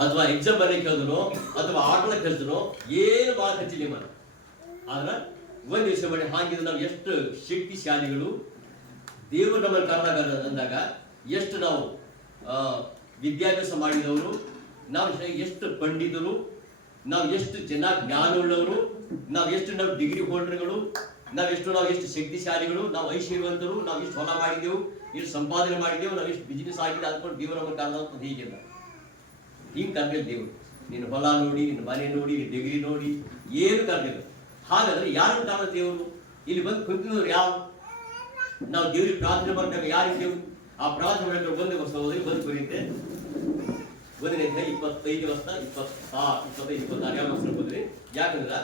ಅಥವಾ ಎಕ್ಸಾಮ್ ಬರೀಕ್ ಹೇಳಿದ್ರು ಅಥವಾ ಆಟಲಕ್ಕೆ ಹೇಳಿದ್ರು ಏನು ಭಾಳ ಹಚ್ಚಿಲ್ಲ ಮನ. ಆದ್ರೆ ಒಂದು ವಿಷಯ ಮಾಡಿ ಹಾಗಿದ್ರೆ ನಾವು ಎಷ್ಟು ಶಕ್ತಿಶಾಲಿಗಳು, ದೇವರು ನಮ್ಮನ್ನು ಕರೆದಾಗ ಅಂದಾಗ ಎಷ್ಟು ನಾವು ವಿದ್ಯಾಭ್ಯಾಸ ಮಾಡಿದವರು, ನಾವು ಎಷ್ಟು ಪಂಡಿತರು, ನಾವು ಎಷ್ಟು ಚೆನ್ನಾಗಿ ಜ್ಞಾನವುಳ್ಳವರು, ನಾವು ಡಿಗ್ರಿ ಹೋಲ್ಡರ್ಗಳು, ನಾವು ಎಷ್ಟು ಶಕ್ತಿಶಾಲಿಗಳು, ನಾವು ಐಶ್ವರ್ಯವಂತರು, ನಾವು ಎಷ್ಟು ಹೊಲ ಮಾಡಿದೆವು, ಎಷ್ಟು ಸಂಪಾದನೆ ಮಾಡಿದೆವು, ನಾವು ಎಷ್ಟು ಬಿಸ್ನೆಸ್ ಆಗಿದೆ ಅಂದ್ಕೊಂಡು ದೇವರು ನಮ್ಮನ್ನು ಕರೆದ ಹೀಗಿಲ್ಲ. ಹಿಂಗೆ ಕರೆದಿಲ್ಲ ದೇವರು. ನಿನ್ನ ಹೊಲ ನೋಡಿ, ನಿನ್ನ ಮನೆ ನೋಡಿ, ನಿನ್ನ ಡಿಗ್ರಿ ನೋಡಿ ಏನು ಕರೆದಿಲ್ಲ. ಹಾಗಾದ್ರೆ ಯಾರನ್ನು ಕಾರಣ ದೇವರು? ಇಲ್ಲಿ ಬಂದು ಕುಂತಿದ್ರು ಯಾರು? ನಾವು ದೇವ್ರಿಗೆ ಪ್ರಾರ್ಥನೆ ಮಾಡಿದಾಗ ಯಾರಿದ್ದೇವು? ಆ ಪ್ರಾರ್ಥನೆ ಮಾಡಿದ್ರೆ ಒಂದು ವರ್ಷ ಹೋದ್ರೆ ಬಂದು ಕುರಿತೆ 1ನೇ ಅಧ್ಯಾಯ 25 ವರ್ಷ 26 ವರ್ಷ ಹೋದ್ರಿ. ಯಾಕಂದ್ರೆ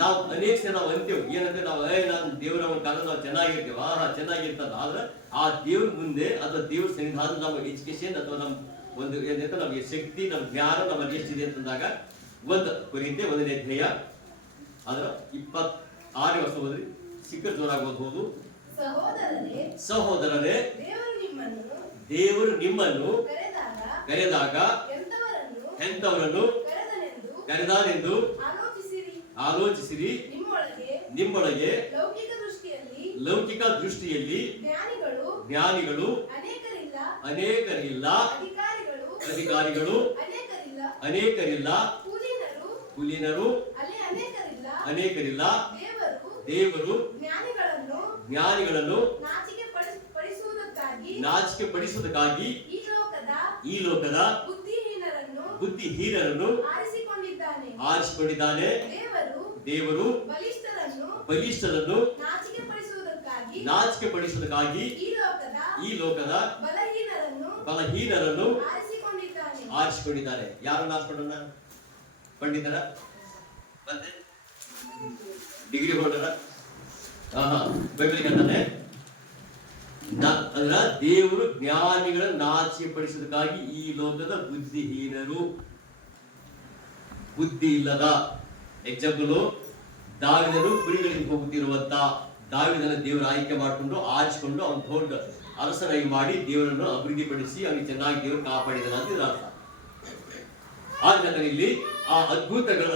ನಾವು ಅನೇಕ ಸಲ ನಾವು ಅಂತೀವಿ ಏನಂದ್ರೆ ನಾವು ನಾನು ದೇವ್ರ ಕಾಲ ನಾವು ಚೆನ್ನಾಗಿರ್ತೇವೆ, ಚೆನ್ನಾಗಿರ್ತದ. ಆದ್ರೆ ಆ ದೇವ್ರ ಮುಂದೆ ಅಥವಾ ದೇವ್ರ ಸನ್ನಿಧಾನ ನಮ್ಮ ಎಜುಕೇಶನ್ ಅಥವಾ ನಮ್ಮ ಒಂದು ಏನಂತ ನಮಗೆ ಶಕ್ತಿ, ನಮ್ಮ ಜ್ಞಾನ ನಮ್ಮಲ್ಲಿ ಎಷ್ಟಿದೆ ಅಂತಂದಾಗ 1 ಕುರಿತೆ 1ನೇ ಅಧ್ಯಾಯ ಆದ್ರ 26 ವರ್ಷ ಹೋದ್ರಿ ಸಿಕ್ಕ ಜೋರಾಗಿ ಓದ್ಬೋದು. ಸಹೋದರರೇ, ದೇವರು ನಿಮ್ಮನ್ನು ಕರೆದಾಗ ಎಂತವರನ್ನು ಕರೆದಾನೆಂದು ಆಲೋಚಿಸಿರಿ. ನಿಮ್ಮೊಳಗೆ ಲೌಕಿಕ ದೃಷ್ಟಿಯಲ್ಲಿ ಜ್ಞಾನಿಗಳು ಅನೇಕರಿಲ್ಲ, ಅಧಿಕಾರಿಗಳು ಅನೇಕರಿಲ್ಲ, ಕುಲೀನರು ಅನೇಕರಿಲ್ಲ. ದೇವರು ಜ್ಞಾನಿಗಳನ್ನು ನಾಚಿಕೆ ಪಡಿಸುವುದಕ್ಕಾಗಿ ಈ ಲೋಕದ ಬುದ್ಧಿಹೀನರನ್ನು ಆರಿಸಿಕೊಂಡಿದ್ದಾನೆ. ದೇವರು ಬಲಿಷ್ಠರನ್ನು ನಾಚಿಕೆ ಪಡಿಸುವುದಕ್ಕಾಗಿ ಈ ಲೋಕದ ಬಲಹೀನರನ್ನು ಆರಿಸಿಕೊಂಡಿದ್ದಾನೆ. ಯಾರನ್ನು ಆರಿಸಿಕೊಂಡ? ಪಂಡಿತರ, ಮತ್ತೆ ಡಿಗ್ರಿ ಹೋಲ್ಡರ? ಬೈಬಲ್ ಅಂತಾನೆ ಅಂದ್ರ ದೇವರು ಜ್ಞಾನಿಗಳನ್ನು ನಾಚಿಕೆ ಪಡಿಸೋದಕ್ಕಾಗಿ ಈ ಲೋಕದ ಬುದ್ಧಿಹೀನರು, ಬುದ್ಧಿ ಇಲ್ಲದ. ಎಕ್ಸಾಂಪಲ್, ದಾವಿದನು ಕುರಿಗಳಿಗೆ ಹೋಗುತ್ತಿರುವಂತ ದಾವಿದನ ದೇವರು ಆಯ್ಕೆ ಮಾಡಿಕೊಂಡು ಆರಿಸಿಕೊಂಡು ಅವನು ದೊಡ್ಡ ಅರಸನಾಗಿ ಮಾಡಿ ದೇವರನ್ನು ಅಭಿವೃದ್ಧಿಪಡಿಸಿ ಅವನಿಗೆ ಚೆನ್ನಾಗಿ ದೇವರು ಕಾಪಾಡಿದನ ಅಂತ ಇದರ ಅರ್ಥ. ಆದ ಇಲ್ಲಿ ಆ ಅದ್ಭುತಗಳ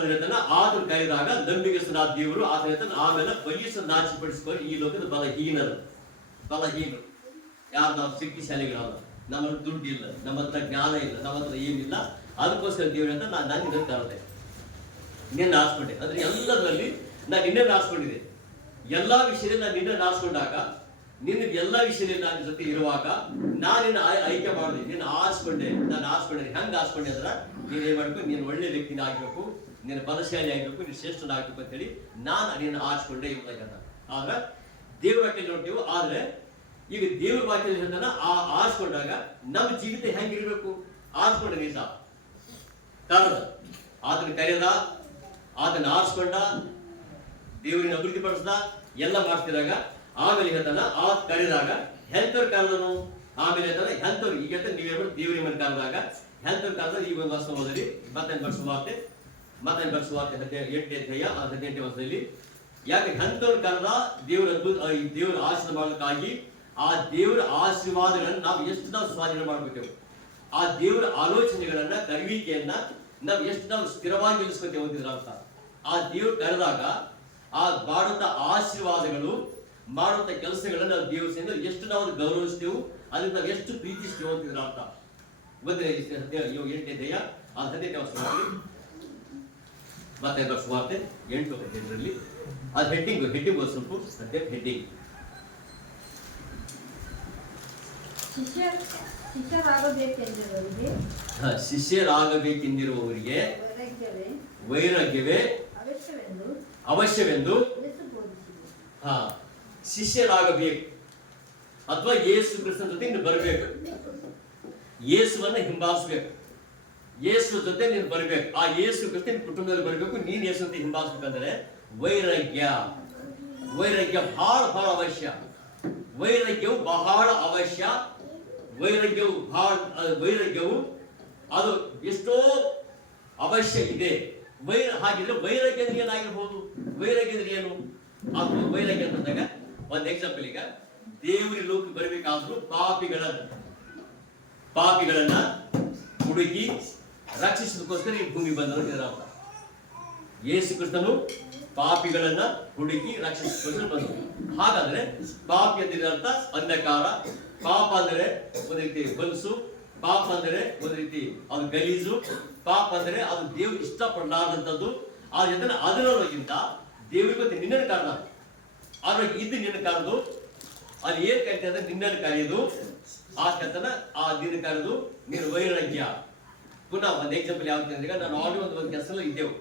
ಆತನ ಕರೆದಾಗ ನಂಬಿಕೆಸನಾದ ದೇವರು ಆತನ ಆಮೇಲೆ ಬಲಿಷ್ಠ ನಾಚಿಪಡಿಸಿಕೊಂಡು ಈ ಲೋಕದ ಬಲಹೀನರು. ಯಾರು? ನಾವು ಶಕ್ತಿಶಾಲಿಗಳಲ್ಲ, ನಮ್ಮ ಹತ್ರ ದುಡ್ಡು ಇಲ್ಲ, ನಮ್ಮ ಹತ್ರ ಜ್ಞಾನ ಇಲ್ಲ, ನಮ್ಮ ಹತ್ರ ಏನಿಲ್ಲ. ಅದಕ್ಕೋಸ್ಕರ ದೇವರು ಅಂತ ನಾನು ಇದನ್ನು ಕರೆದೆ, ನಿನ್ನ ಆರಿಸ್ಕೊಂಡೆ. ಅಂದ್ರೆ ಎಲ್ಲದರಲ್ಲಿ ನಾನು ನಿನ್ನೆ ಆರಿಸ್ಕೊಂಡಿದ್ದೆ. ಎಲ್ಲಾ ವಿಷಯದಲ್ಲಿ ನಾನು ನಿನ್ನ ಆರಿಸ್ಕೊಂಡಾಗ, ನಿನ್ನ ಎಲ್ಲಾ ವಿಷಯದಲ್ಲಿ ನನ್ನ ಜೊತೆ ಇರುವಾಗ ನಾನು ನಿನ್ನ ಆಯ್ಕೆ ಮಾಡಿದೆ, ನಿನ್ನ ಆರಿಸ್ಕೊಂಡೆ. ನಾನು ಆರಿಸ್ಕೊಂಡೆ. ಹೆಂಗೆ ಆರಿಸ್ಕೊಂಡೆ ಅಂದ್ರೆ ನೀನು ಏನ್ ಮಾಡ್ಬೇಕು? ನೀನು ಒಳ್ಳೆ ವ್ಯಕ್ತಿನ ಆಗ್ಬೇಕು, ನೀನು ಬಲಶಾಲಿ ಆಗ್ಬೇಕು, ನೀನು ಶ್ರೇಷ್ಠನಾಗಬೇಕು ಅಂತ ಹೇಳಿ ನಾನು ನಿನ್ನ ಆರಿಸ್ಕೊಂಡೆ ಇವಾಗ. ಆದ್ರೆ ದೇವ್ರ ವಾಕ್ಯ ನೋಡ್ತೀವಿ. ಆದ್ರೆ ಈಗ ದೇವ್ರ ವಾಕ್ಯ ಹೇಳ್ತಾನ ಆರಿಸ್ಕೊಂಡಾಗ ನಮ್ಮ ಜೀವಿತ ಹೆಂಗಿರ್ಬೇಕು? ಆರಿಸ್ಕೊಂಡ ನಿಜ ಕಾರಣ ಆತನ ಕರೆದ, ಆತನ ಆರಿಸ್ಕೊಂಡ, ದೇವರಿನ ಅಭಿವೃದ್ಧಿ ಪಡಿಸ್ದ, ಎಲ್ಲ ಮಾಡ್ತಿದಾಗ ಆಮೇಲೆ ಹೇಳ್ತಾನ ಆ ಕರೆದಾಗ ಹೆಂತವ್ರು ಕರೆದನು. ಆಮೇಲೆ ಹೇಳ್ತಾನೆ ಹೆಂತವ್ರು ಈಗ ನೀವೇ ದೇವರಿ ಮನೆ ಕರೆದಾಗ ಹೆಂತವ್ರು ಕರೆದ. ಈ ಒಂದು ವರ್ಷ ಹೋದಲ್ಲಿ ಮತ್ತೆ ಬರ್ಸುವಾರ್ತೆ 8ನೇ ಅಧ್ಯಾಯ 18ನೇ ವರ್ಷದಲ್ಲಿ ಯಾಕೆ ಹೆಂತವ್ರು ಕರೆದ ದೇವರ ದೇವರ ಆಶೀರ್ವಾದ ಮಾಡೋದಕ್ಕಾಗಿ. ಆ ದೇವರ ಆಶೀರ್ವಾದಗಳನ್ನು ನಾವು ಸ್ವಾಧೀನ ಮಾಡ್ಬೇಕೇವು. ಆ ದೇವರ ಆಲೋಚನೆಗಳನ್ನ, ಕರುವಿಕೆಯನ್ನ ನಾವು ಸ್ಥಿರವಾಗಿ ನಿಲ್ಲಿಸ್ಕೊತೇವೆ ಅಂತಿದ್ರ ಅಂತ. ಆ ದೇವ್ರು ಕರೆದಾಗ ಆ ಮಾಡುವಂತ ಆಶೀರ್ವಾದಗಳು, ಮಾಡುವಂತ ಕೆಲಸಗಳನ್ನ ನಾವು ದೇವ್ರ ಸೇರಿದ ಎಷ್ಟು ನಾವು ಗೌರವಿಸ್ತೇವೆ, ಅದನ್ನ ನಾವು ಎಷ್ಟು ಪ್ರೀತಿಸ್ತೇವೆ ಅಂತಿದ್ರ ಅಂತ. 8ನೇ ಅಧ್ಯಾಯ 18ನೇ ವರ್ಷದಲ್ಲಿ ಮತ್ತೆ ಸುವಾರ್ತೆ 8:18 ಅದು ಹೆಡ್ಡಿಂಗ್ ಸ್ವಲ್ಪ ಹೆಡ್ಡಿಂಗ್ ಶಿಷ್ಯರಾಗಬೇಕೆಂದಿರುವವರಿಗೆ ವೈರಾಗ್ಯವೇ ಅವಶ್ಯವೆಂದು. ಶಿಷ್ಯರಾಗಬೇಕು ಅಥವಾ ಯೇಸು ಕ್ರಿಸ್ತನ ಜೊತೆ ನೀನು ಬರಬೇಕು, ಯೇಸುವನ್ನ ಹಿಂಬಾಲಿಸಬೇಕು, ಯೇಸು ಜೊತೆ ನೀನು ಬರಬೇಕು. ಆ ಯೇಸು ಕ್ರಿಸ್ತನ ಕುಟುಂಬದಲ್ಲಿ ಬರಬೇಕು. ನೀನು ಯೇಸು ಅಂತ ಹಿಂಬಾಲಿಸ್ಬೇಕಂದ್ರೆ ವೈರಾಗ್ಯ ಬಹಳ ಅವಶ್ಯ. ವೈರಾಗ್ಯವು ಬಹಳ ಅವಶ್ಯ. ವೈರಾಗ್ಯವು ಅದು ಎಷ್ಟೋ ಅವಶ್ಯ ಇದೆ. ಹಾಗಿದ್ರೆ ವೈರಾಗ್ಯ ಏನಾಗಿರ್ಬೋದು? ವೈರಾಗ್ಯ ಅಂದ್ರೆ ಏನು? ಅದು ವೈರಾಗ್ಯ ಅಂತಂದಾಗ ಒಂದು ಎಕ್ಸಾಂಪಲ್, ಈಗ ದೇವರ ಲೋಕ ಬರಬೇಕಾದ್ರೂ ಪಾಪಿಗಳನ್ನ ಹುಡುಕಿ ರಕ್ಷಿಸೋದಕ್ಕೋಸ್ಕರ ಈ ಭೂಮಿ ಬಂದನು ಇದರ ಅರ್ಥ. ಯೇಸು ಕ್ರಿಸ್ತನು ಪಾಪಿಗಳನ್ನ ಹುಡುಕಿ ರಕ್ಷಿಸೋದಕ್ಕೋಸ್ಕರ ಬಂದರು. ಹಾಗಾದ್ರೆ ಪಾಪಿ ಅಂದ್ರೆ ಅರ್ಥ ಅಂಧಕಾರ. ಪಾಪ ಅಂದ್ರೆ ಒಂದು ರೀತಿ ಬಲ್ಸು, ಪಾಪ ಅಂದ್ರೆ ಒಂದು ರೀತಿ ಅದು ಗಲೀಜು, ಪಾಪ ಅಂದ್ರೆ ಅದು ದೇವ್ರು ಇಷ್ಟಪಡಲಾರ್ದಂಥದ್ದು. ಆದ್ರೆ ಅದರೊಳಗಿಂತ ದೇವ್ರಿಗೆ ಗೊತ್ತಿ ನಿನ್ನನ್ನು ಕಾರಣ, ಅದ್ರೊಳಗೆ ಇದು ನಿನ್ನ ಕಾರದು. ಅದು ಏನ್ ಕರಿತ ಅಂದ್ರೆ ನಿನ್ನನ್ನು ಕರೆಯೋದು, ಆ ಕರ್ತನ ಆ ದಿನ ಕರೆದು ನೀನು ವೈರಾಗ್ಯ. ಪುನಃ ಒಂದು ಎಕ್ಸಾಂಪಲ್ ಯಾವ್ದು ಅಂದ್ರೆ, ನಾನು ಆಲ್ರೆಡಿ ಒಂದು ಕೆಲಸ ಇದ್ದೆವು,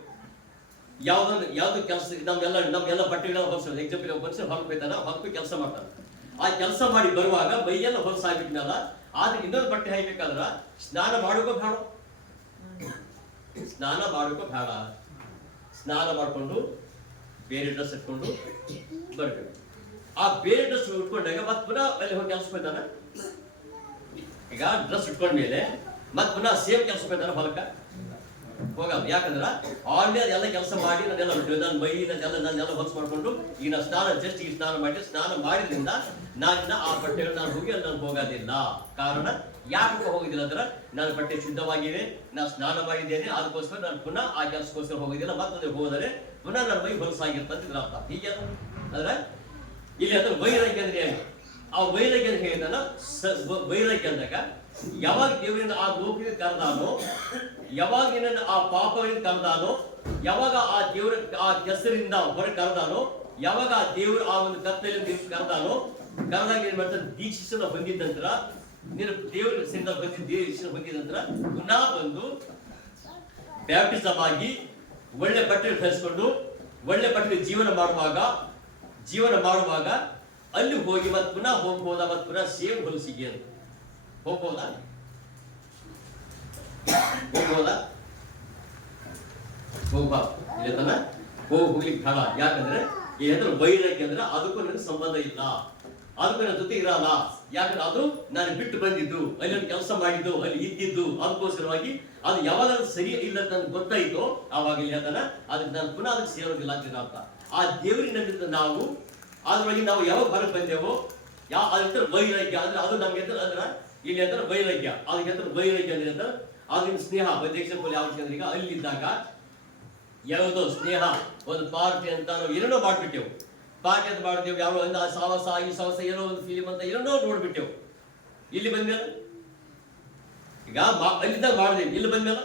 ಯಾವ್ದು ಕೆಲಸ ನಮ್ಗೆಲ್ಲ ಬಟ್ಟೆಗಳ ಹೊಲಿಸೋದು. ಎಕ್ಸಾಂಪಲ್ ಹೊಲಿಸಿ ಹೊಲ್ಕೊಯ್ತಾನ, ಹೊಲ್ಕೊ ಕೆಲಸ ಮಾಡ್ತಾನೆ. ಆ ಕೆಲಸ ಮಾಡಿ ಬರುವಾಗ ಮೈಯೆಲ್ಲ ಹೊಲಸಾಗ್ಬಿಟ್ನಲ್ಲ, ಆದ್ರೆ ಇನ್ನೊಂದು ಬಟ್ಟೆ ಹಾಯ್ಬೇಕಾದ್ರ ಸ್ನಾನ ಮಾಡೋಕೋ ಬೇಡ, ಸ್ನಾನ ಮಾಡ್ಕೊಂಡು ಬೇರೆ ಡ್ರೆಸ್ ಇಟ್ಕೊಂಡು ಬರ್ಬೇಕು. ಆ ಬೇರೆ ಡ್ರೆಸ್ ಉಟ್ಕೊಂಡಾಗ ಮತ್ ಪುನಃ ಅಲ್ಲಿ ಹೋಗಿ ಕೆಲಸ ಹೋಯ್ತಾನ. ಈಗ ಡ್ರೆಸ್ ಉಟ್ಕೊಂಡ್ಮೇಲೆ ಮತ್ ಪುನಃ ಸೇಮ್ ಕೆಲಸ ಹೋಯ್ತಾನ ಹೊಲಕ್ಕ ಹೋಗಲ್ಲ. ಯಾಕಂದ್ರ ಆಲ್ರೆಡಿ ಅದೆಲ್ಲ ಕೆಲಸ ಮಾಡಿ ನಾನೆಲ್ಲ ನನ್ನ ಮೈ ನಾನೆಲ್ಲ ಹೊಲಸು ಮಾಡ್ಕೊಂಡು ಈಗ ನಾನು ಸ್ನಾನ ಮಾಡಿದ್ರಿಂದ ನಾನು ಆ ಬಟ್ಟೆಗಳು ನಾನು ಹೋಗಿ ಅಲ್ಲಿ ನಾನು ಹೋಗೋದಿಲ್ಲ. ಕಾರಣ ಯಾಕೆ ಹೋಗೋದಿಲ್ಲ ಅಂದ್ರೆ ನನ್ನ ಬಟ್ಟೆ ಶುದ್ಧವಾಗಿದೆ, ನಾನು ಸ್ನಾನ ಮಾಡಿದ್ದೇನೆ, ಅದಕ್ಕೋಸ್ಕರ ನಾನು ಪುನಃ ಆ ಕೆಲಸಕ್ಕೋಸ್ಕರ ಹೋಗೋದಿಲ್ಲ. ಮತ್ತೆ ಹೋದರೆ ಪುನಃ ನನ್ನ ಮೈ ಹೊಲಸಾಗಿರ್ತಂತ ಇದ್ರ ಅರ್ಥ. ಹೀಗೆ ಅಂದ್ರೆ ಇಲ್ಲಿ ಅಂದ್ರೆ ವೈರಾಗ್ಯ ಅಂದ್ರೆ ಹೇಗೆ, ಆ ವೈರಾಗ್ಯ ಅಂತ ಹೇಳಿದಾನ. ವೈರಾಗ್ಯ ಅಂದಾಗ ಯಾವಾಗ ದೇವರಿಂದ ಆ ಲೋಕದಿಂದ ಕರೆದಾನೋ, ಯಾವಾಗ ನಿನ್ನನ್ನು ಆ ಪಾಪಗಳಿಂದ ಕರೆದಾನೋ, ಯಾವಾಗ ಆ ದೇವರ ಆ ಕೆಸರಿಂದ ಹೊರಗೆ ಕರೆದಾನೋ, ಯಾವಾಗ ಆ ದೇವರು ಆ ಒಂದು ಕತ್ತಲಿಂದ ಕರೆದಾನೋ, ಕರೆದಾಗ ಏನ್ ಮಾಡ್ತಾರೆ, ದೀಕ್ಷಿಸಲು ಬಂದಿದ್ದ ನಂತರ, ನೀನು ದೇವರ ದೀಕ್ಷಿಸಲು ಬಂದಿದ ನಂತರ ಪುನಃ ಬಂದು ಬ್ಯಾಪ್ಟಿಸಮ್ ಆಗಿ ಒಳ್ಳೆ ಬಟ್ಟೆ ಧರಿಸಿಕೊಂಡು ಒಳ್ಳೆ ಬಟ್ಟೆ ಜೀವನ ಮಾಡುವಾಗ ಅಲ್ಲಿ ಹೋಗಿ ಮತ್ ಪುನಃ ಹೋಗ್ಬೋದಾ, ಮತ್ ಪುನಃ ಸೇಮ್ ಹೊಲಸಿಗೆ ಹೋಗ್ಬೋದಾ? ಇಲ್ಲತನ ಹೋಗ್ಲಿಕ್ಕೆ ಬೇಡ. ಯಾಕಂದ್ರೆ ಏನಾದ್ರು ವೈರಾಗ್ಯ ಅಂದ್ರೆ ಅದಕ್ಕೂ ನನಗೆ ಸಂಬಂಧ ಇಲ್ಲ, ಅದಕ್ಕೂ ನನ್ನ ಜೊತೆ ಇರಲ್ಲ. ಯಾಕಂದ್ರೆ ಅದು ನಾನು ಬಿಟ್ಟು ಬಂದಿದ್ದು, ಅಲ್ಲಿ ನಾನು ಕೆಲಸ ಮಾಡಿದ್ದು, ಅಲ್ಲಿ ಇದ್ದಿದ್ದು, ಅದಕ್ಕೋಸ್ಕರವಾಗಿ ಅದು ಯಾವಾಗ ಸರಿ ಇಲ್ಲ ಅಂತ ನನ್ಗೆ ಗೊತ್ತಾಯ್ತೋ ಆವಾಗ ಇಲ್ಲಿ ಹೇಳ್ತಾನ ಅದಕ್ಕೆ ನಾನು ಪುನಃ ಅದಕ್ಕೆ ಸೇರೋದಿಲ್ಲ ಅಂತ ಅರ್ಥ. ಆ ದೇವರಿನಿಂದ ನಾವು ಅದ್ರೊಳಗೆ ನಾವು ಯಾವಾಗ ಹೊರಗೆ ಬಂದೇವೋ ಅದ್ರ ವೈರಾಗ್ಯ ಅಂದ್ರೆ ಅದು ನಮ್ಗೆ ಅಂದ್ರೆ ಇಲ್ಲಿ ಅಂದ್ರೆ ವೈರಾಗ್ಯ. ಅದಕ್ಕೆ ವೈರಾಗ್ಯ ಅಂದ್ರೆ ಆಗಿನ ಸ್ನೇಹ. ಒಂದು ಎಕ್ಸಾಂಪಲ್ ಯಾವ್ದು ಅಂದ್ರೆ, ಈಗ ಅಲ್ಲಿದ್ದಾಗ ಯಾವುದೋ ಸ್ನೇಹ ಒಂದು ಪಾರ್ಟಿ ಅಂತ ನಾವು ಏನೇನೋ ಮಾಡ್ಬಿಟ್ಟೆವು. ಪಾರ್ಟಿ ಅಂತ ಮಾಡ್ತೇವೆ, ಯಾವ ಒಂದು ಸಾವಸ ಏನೋ ಒಂದು ಫಿಲಿಮ್ ಅಂತ ಏನೇನೋ ನೋಡ್ಬಿಟ್ಟೆವು. ಇಲ್ಲಿ ಬಂದ್ಮೇಲೆ ಈಗ ಅಲ್ಲಿದ್ದಾಗ ಮಾಡಿದೆವು, ಇಲ್ಲಿ ಬಂದ್ಮೇಲೆ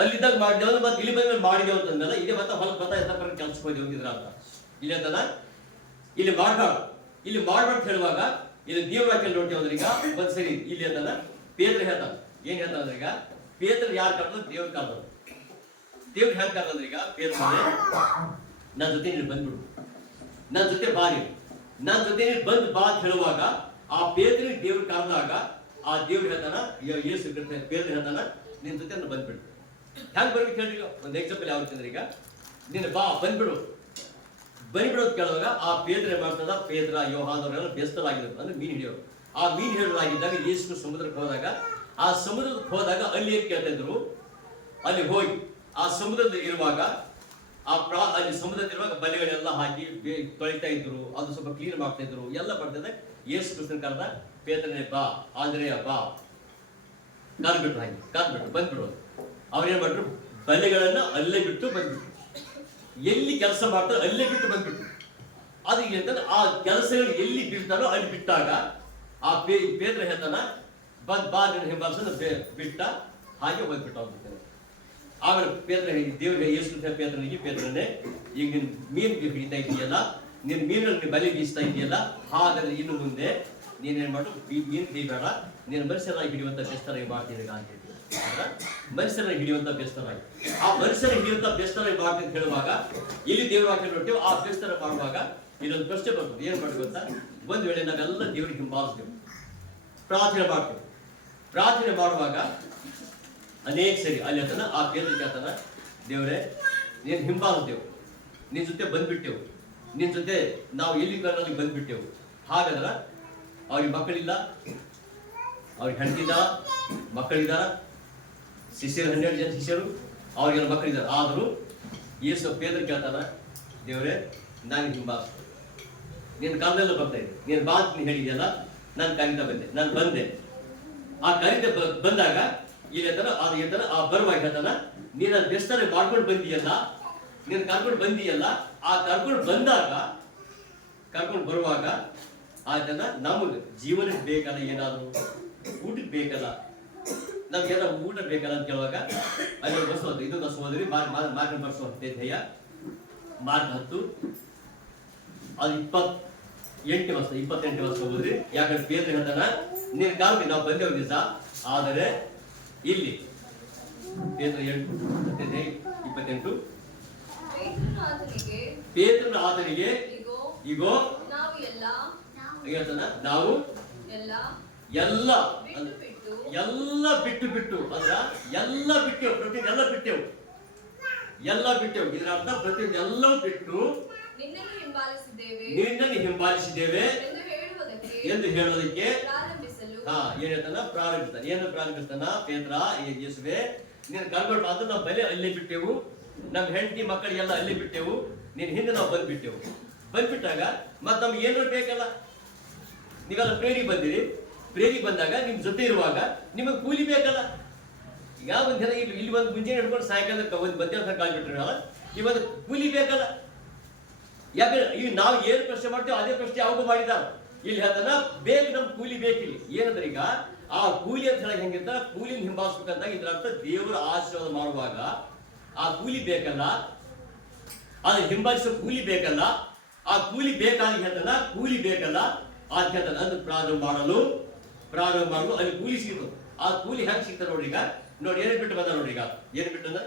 ಅಲ್ಲಿದ್ದಾಗ ಮಾಡಿದೆವು, ಮತ್ತೆ ಇಲ್ಲಿ ಬಂದ್ಮೇಲೆ ಮಾಡಿದೆವು ಅಂತಂದ್ಮೇಲೆ ಇದೇ ಮತ್ತೆ ಹೊಲಕ್ಕೆ ಬರ್ತಾ ಎಂತ ಕೆಲ್ಸಕ್ಕೆ ಹೋಯ್ದೇವು ಅಂತಿದ್ರ ಅಂತ. ಇಲ್ಲಿ ಅಂತಲ್ಲ, ಇಲ್ಲಿ ಮಾಡ್ಬಾರ್ದು ಹೇಳುವಾಗ ಇಲ್ಲಿ ದೇವ್ರ ವಾಕ್ಯ ನೋಡ್ತೇವೆ ಅಂದ್ರೆ, ಈಗ ಒಂದ್ಸರಿ ಇಲ್ಲಿ ಅಂತಲ್ಲ ಪೇತ್ರ ಹೇಳ್ತಾನೆ. ಏನ್ ಹೇಳ್ತಾನೆ ಅಂದ್ರೆ, ಈಗ ಪೇತ್ರ ಯಾರು ಕರೆದ್ರು? ದೇವ್ರ ಕರೆದ್ರು. ದೇವ್ರ ಹೆಂಗ್ ಕರೆದ್ರೆ, ಈಗ ಪೇತ್ರ ನನ್ನ ಜೊತೆ ನೀನು ಬಂದ್ಬಿಡು, ನನ್ನ ಜೊತೆ ಬಾ, ನನ್ನ ಜೊತೆ ನೀನು ಬಂದ್ ಬಾ ಅಂತ ಹೇಳುವಾಗ ಆ ಪೇತ್ರ ದೇವ್ರ ಕರೆದಾಗ ಆ ದೇವ್ರ ಹೇಳ್ತಾನ, ಯೇಸು ಪೇತ್ರ ಹೇಳ್ತಾನ ನಿನ್ ಜೊತೆ ನಾನು ಬಂದ್ಬಿಡು. ಹೆಂಗ್ ಬರ್ಬೇಕು ಹೇಳ್ರಿ? ಒಂದು ಎಕ್ಸಾಂಪಲ್ ಯಾವ್ದು ಅಂದ್ರೆ, ಈಗ ನೀನು ಬಾ ಬಂದ್ಬಿಡು ಅಂತ ಕೇಳುವಾಗ ಆ ಪೇತ್ರ ಏನ್ ಮಾಡ್ತದ, ಪೇತ್ರ ಯೋಹಾನವರೆಲ್ಲ ಬೇಸ್ತರಾಗಿದ್ರು ಅಂದ್ರೆ ಮೀನು ಹಿಡಿಯೋರು. ಆ ಮೀನು ಹಿಡಿಯೋರಾಗಿದ್ದಾಗ ಯೇಸು ಸಮುದ್ರಕ್ಕೆ ಹೋದಾಗ, ಆ ಸಮುದ್ರಕ್ಕೆ ಹೋದಾಗ ಅಲ್ಲಿ ಏನ್ ಕೇಳ್ತಾ ಇದ್ರು, ಅಲ್ಲಿ ಹೋಗಿ ಆ ಸಮುದ್ರದಲ್ಲಿ ಇರುವಾಗ ಅಲ್ಲಿ ಸಮುದ್ರದಲ್ಲಿರುವಾಗ ಬಲೆಗಳೆಲ್ಲ ಹಾಕಿ ತೊಳಿತಾ ಇದ್ರು, ಅದು ಸ್ವಲ್ಪ ಕ್ಲೀನ್ ಮಾಡ್ತಾ ಇದ್ರು, ಎಲ್ಲ ಮಾಡ್ತಿದ್ದೆ. ಯೇಸು ಕ್ರಿಸ್ತನ ಕರೆದ, ಪೇತ್ರನೇ ಬಾ, ಆಂಜನೇಯ ಬಾ, ಕಾದ್ಬಿಟ್ರು ಬಂದ್ಬಿಡು. ಅವ್ರೇನ್ ಮಾಡ್ರು, ಬಲೆಗಳನ್ನ ಅಲ್ಲೇ ಬಿಟ್ಟು ಬಂದ್ಬಿಟ್ರು. ಎಲ್ಲಿ ಕೆಲಸ ಮಾಡ್ತಾರೋ ಅಲ್ಲೇ ಬಿಟ್ಟು ಬಂದ್ಬಿಟ್ರು. ಅದಕ್ಕೆ ಅಂತಂದ್ರೆ ಆ ಕೆಲಸಗಳು ಎಲ್ಲಿ ಬಿಡ್ತಾರೋ ಅಲ್ಲಿ ಬಿಟ್ಟಾಗ ಆ ಪೇತ್ರ ಹೇಳ್ತಾನ, ಬಾ ಹಿಂಬಾಲಿಸ ಬಿಟ್ಟ, ಹಾಗೆ ಬಂದ್ಬಿಟ್ಟು ಹೋಗ್ಬಿಡ್ತಾನೆ. ಆಮೇಲೆ ಪೇತ್ರ ದೇವರಿಗೆ ಯೇಸು ಪೇತ್ರನೇ, ಈಗ ನೀನ್ ಮೀನು ಹಿಡಿತಾ ಇದೆಯಲ್ಲ, ನೀನ್ ಮೀನಲ್ಲಿ ಬಲೆ ಬೀಸ್ತಾ ಇದೆಯಲ್ಲ, ಹಾಗಾದ್ರೆ ಇನ್ನು ಮುಂದೆ ನೀನೇನ್ ಮಾಡು, ಮೀನು ಹಿಡಿಬೇಡ, ನೀನು ಮನುಷ್ಯರಾಗಿ ಹಿಡಿಯುವಂತ ಬೆಸ್ತರಾಗಿ ಮಾಡ್ತೀನಿ ಅಂತ ಹೇಳಿ. ಮನುಷ್ಯರಾಗಿ ಹಿಡಿಯುವಂತ ಬೆಸ್ತರಾಗಿ, ಆ ಮನುಷ್ಯರಾಗಿ ಹಿಡಿಯುವಂತ ಬೆಸ್ತರಾಗಿ ಮಾಡ್ತೀನಿ ಅಂತ ಹೇಳುವಾಗ ಇಲ್ಲಿ ದೇವ್ರ ವಾಕ್ಯ ನೋಡ್ತೇವೆ. ಆ ಬೆಸ್ತರ ಮಾಡುವಾಗ ಇದೊಂದು ಪ್ರಶ್ನೆ ಬರ್ತದೆ, ಏನ್ ಮಾಡ್ಬೇಕು ಅಂತ. ಒಂದ್ ವೇಳೆ ನಾವೆಲ್ಲ ದೇವರಿಗೆ ಹಿಂಬಾಲಿಸ್ತೇವೆ, ಪ್ರಾರ್ಥನೆ ಮಾಡ್ತೇವೆ. ಪ್ರಾರ್ಥನೆ ಮಾಡುವಾಗ ಅನೇಕ ಸರಿ ಅಲ್ಲಿ ಆತನ ಆ ಪೇತ್ರಕ್ಕೆ ಆತನ, ದೇವರೇ ನೀನು ಹಿಂಬಾಲಿಸ್ತೇವೆ, ನಿನ್ ಜೊತೆ ಬಂದ್ಬಿಟ್ಟೆವು, ನಿನ್ ಜೊತೆ ನಾವು ಎಲ್ಲಿ ಕರ್ನಲ್ಲಿ ಬಂದ್ಬಿಟ್ಟೆವು. ಹಾಗಾದ್ರ ಅವ್ರಿಗೆ ಮಕ್ಕಳಿಲ್ಲ, ಅವ್ರಿಗೆ ಹೆಂಡತಿದ್ದಾರ, ಮಕ್ಕಳಿದ್ದಾರ, ಶಿಷ್ಯರು 12 ಜನ ಶಿಷ್ಯರು, ಅವ್ರಿಗೆಲ್ಲ ಮಕ್ಕಳಿದ್ದಾರೆ. ಆದರೂ ಯೇಸು ಪೇತ್ರ ಕೇಳ್ತಾನ, ದೇವರೇ ನಾನು ಹಿಂಬಾಲಿಸ್ತೇನೆ, ನಿನ್ನ ಕಾಲದೆಲ್ಲ ಬರ್ತಾ ಇದೆ, ನೀನು ಬಾ ಅಂತ ಹೇಳಿದೆಯಲ್ಲ, ನಾನು ಕರೀತಾ ಬಂದೆ, ನಾನು ಬಂದೆ. ಆ ಕರೀತ ಬಂದಾಗ ಇಲ್ಲಿ ಹೇಳ್ತಾನ ಅದು ಹೇಳ್ತಾನ ಆ ಬರುವಾಗ ಹೇಳ್ತಾನ ನೀನು ಅದು ಬೆಸ್ತಾರೆ ಮಾಡ್ಕೊಂಡು ಬಂದಿಯಲ್ಲ, ನೀನು ಕರ್ಕೊಂಡು ಬಂದಿಯಲ್ಲ, ಆ ಕರ್ಕೊಂಡು ಬರುವಾಗ ಆತನ ನಮಗೆ ಜೀವನಕ್ಕೆ ಬೇಕಲ್ಲ, ಏನಾದ್ರು ಊಟಕ್ಕೆ ಬೇಕಲ್ಲ, ನಮ್ಗೆ ಏನಾದ್ರು ಊಟ ಬೇಕಲ್ಲ ಅಂತ ಕೇಳುವಾಗ ಅಲ್ಲಿ ಬಸ್ಸುವಂತ ಇದೊಂದು ಸಹೋದರಿ ಮಾರ್ಗ ಬರ್ಸುವಂತೆ ಧ್ಯೇಯ ಮಾರ್ಗ 10 ಅದು 28 ವರ್ಷ ಹೋದ್ರಿ. ಯಾಕಂದ್ರೆ ಪೇತ್ರ ಹೇಳ್ತಾನ ನೀನು ಕಾಲ್ವಿ ನಾವು ಬಂದೇವ್ ದಿವಸ, ಆದರೆ ಇಲ್ಲಿ ಪೇತ್ರ 8:28 ಪೇತ್ರನ ಆತನಿಗೆ ಈಗೋ ಹೇಳ್ತಾನ ನಾವು ಎಲ್ಲ ಬಿಟ್ಟು ಅಂದ್ರ ಎಲ್ಲ ಬಿಟ್ಟೆವು, ಪ್ರತಿಯೊಂದು ಎಲ್ಲ ಬಿಟ್ಟೆವು. ಇದರ ಅರ್ಥ ಪ್ರತಿಯೊಂದು ಎಲ್ಲವೂ ಬಿಟ್ಟು ನಿನ್ನನ್ನು ಹಿಂಬಾಲಿಸಿದ್ದೇವೆ ಎಂದು ಹೇಳೋದಕ್ಕೆ ಏನ್ ಹೇಳ್ತಾನ ಪ್ರಾರಂಭಿಸ್ತಾನ ಪೇತ್ರ, ಯೇಸುವೆ ನೀನು ಕರ್ಕೊಂಡು ಅದು ನಾವು ಬಲೆ ಅಲ್ಲೇ ಬಿಟ್ಟೆವು, ನಮ್ಮ ಹೆಂಡತಿ ಮಕ್ಕಳಿಗೆಲ್ಲ ಅಲ್ಲೇ ಬಿಟ್ಟೆವು, ನಿನ್ನ ಹಿಂದೆ ನಾವು ಬಂದ್ಬಿಟ್ಟಾಗ ಮತ್ ನಮ್ಗೆ ಏನೋ ಬೇಕಲ್ಲ, ನೀವೆಲ್ಲ ಪ್ರೇರಿ ಬಂದಾಗ ನಿಮ್ ಜೊತೆ ಇರುವಾಗ ನಿಮಗೆ ಕೂಲಿ ಬೇಕಲ್ಲ. ಈಗ ಒಂದ್ ಜನ ಇಲ್ಲಿ ಒಂದು ಮುಂಜಾನೆ ಹಿಡ್ಕೊಂಡು ಸಾಯಂಕಾಲ ಒಂದು ಮಧ್ಯಾಹ್ನ ಕಾಲ್ ಬಿಟ್ರಲ್ಲ, ಇವತ್ತು ಕೂಲಿ ಬೇಕಲ್ಲ. ಯಾಕಂದ್ರೆ ಈಗ ನಾವು ಏನು ಪ್ರಶ್ನೆ ಮಾಡ್ತೇವೆ ಅದೇ ಪ್ರಶ್ನೆ ಯಾವಾಗ ಮಾಡಿದಾರ. ಇಲ್ಲಿ ಹೇಳ್ತಾನ ಬೇಕು, ನಮ್ ಕೂಲಿ ಬೇಕಿಲ್ಲ. ಏನಂದ್ರೆ ಈಗ ಆ ಕೂಲಿ ಅಂತ ಹೇಳಕ್ ಹೆಂಗಿರ್ತ, ಕೂಲಿನ ಹಿಂಬಾಲಿಸ್ಬೇಕಂತ ಇದ್ರ ಅರ್ಥ ದೇವರ ಆಶೀರ್ವಾದ ಮಾಡುವಾಗ ಆ ಕೂಲಿ ಬೇಕಲ್ಲ, ಅದು ಹಿಂಬಾಲಿಸೋ ಕೂಲಿ ಬೇಕಲ್ಲ, ಆ ಕೂಲಿ ಬೇಕಾಗಿ ಹೇಳ್ತಾನ ಕೂಲಿ ಬೇಕಲ್ಲ ಅಂತ ಹೇಳ್ತಾನ. ಅದು ಪ್ರಾರಂಭ ಮಾಡಲು ಅಲ್ಲಿ ಕೂಲಿ ಸಿಗ್ತು. ಆ ಕೂಲಿ ಹೆಂಗ್ ಸಿಗ್ತಾರ ನೋಡಿ. ಈಗ ನೋಡಿ ಏನ್ ಬಿಟ್ಟು ಬಂದ ನೋಡಿ. ಈಗ ಏನ್ ಬಿಟ್ಟು ಬಂದ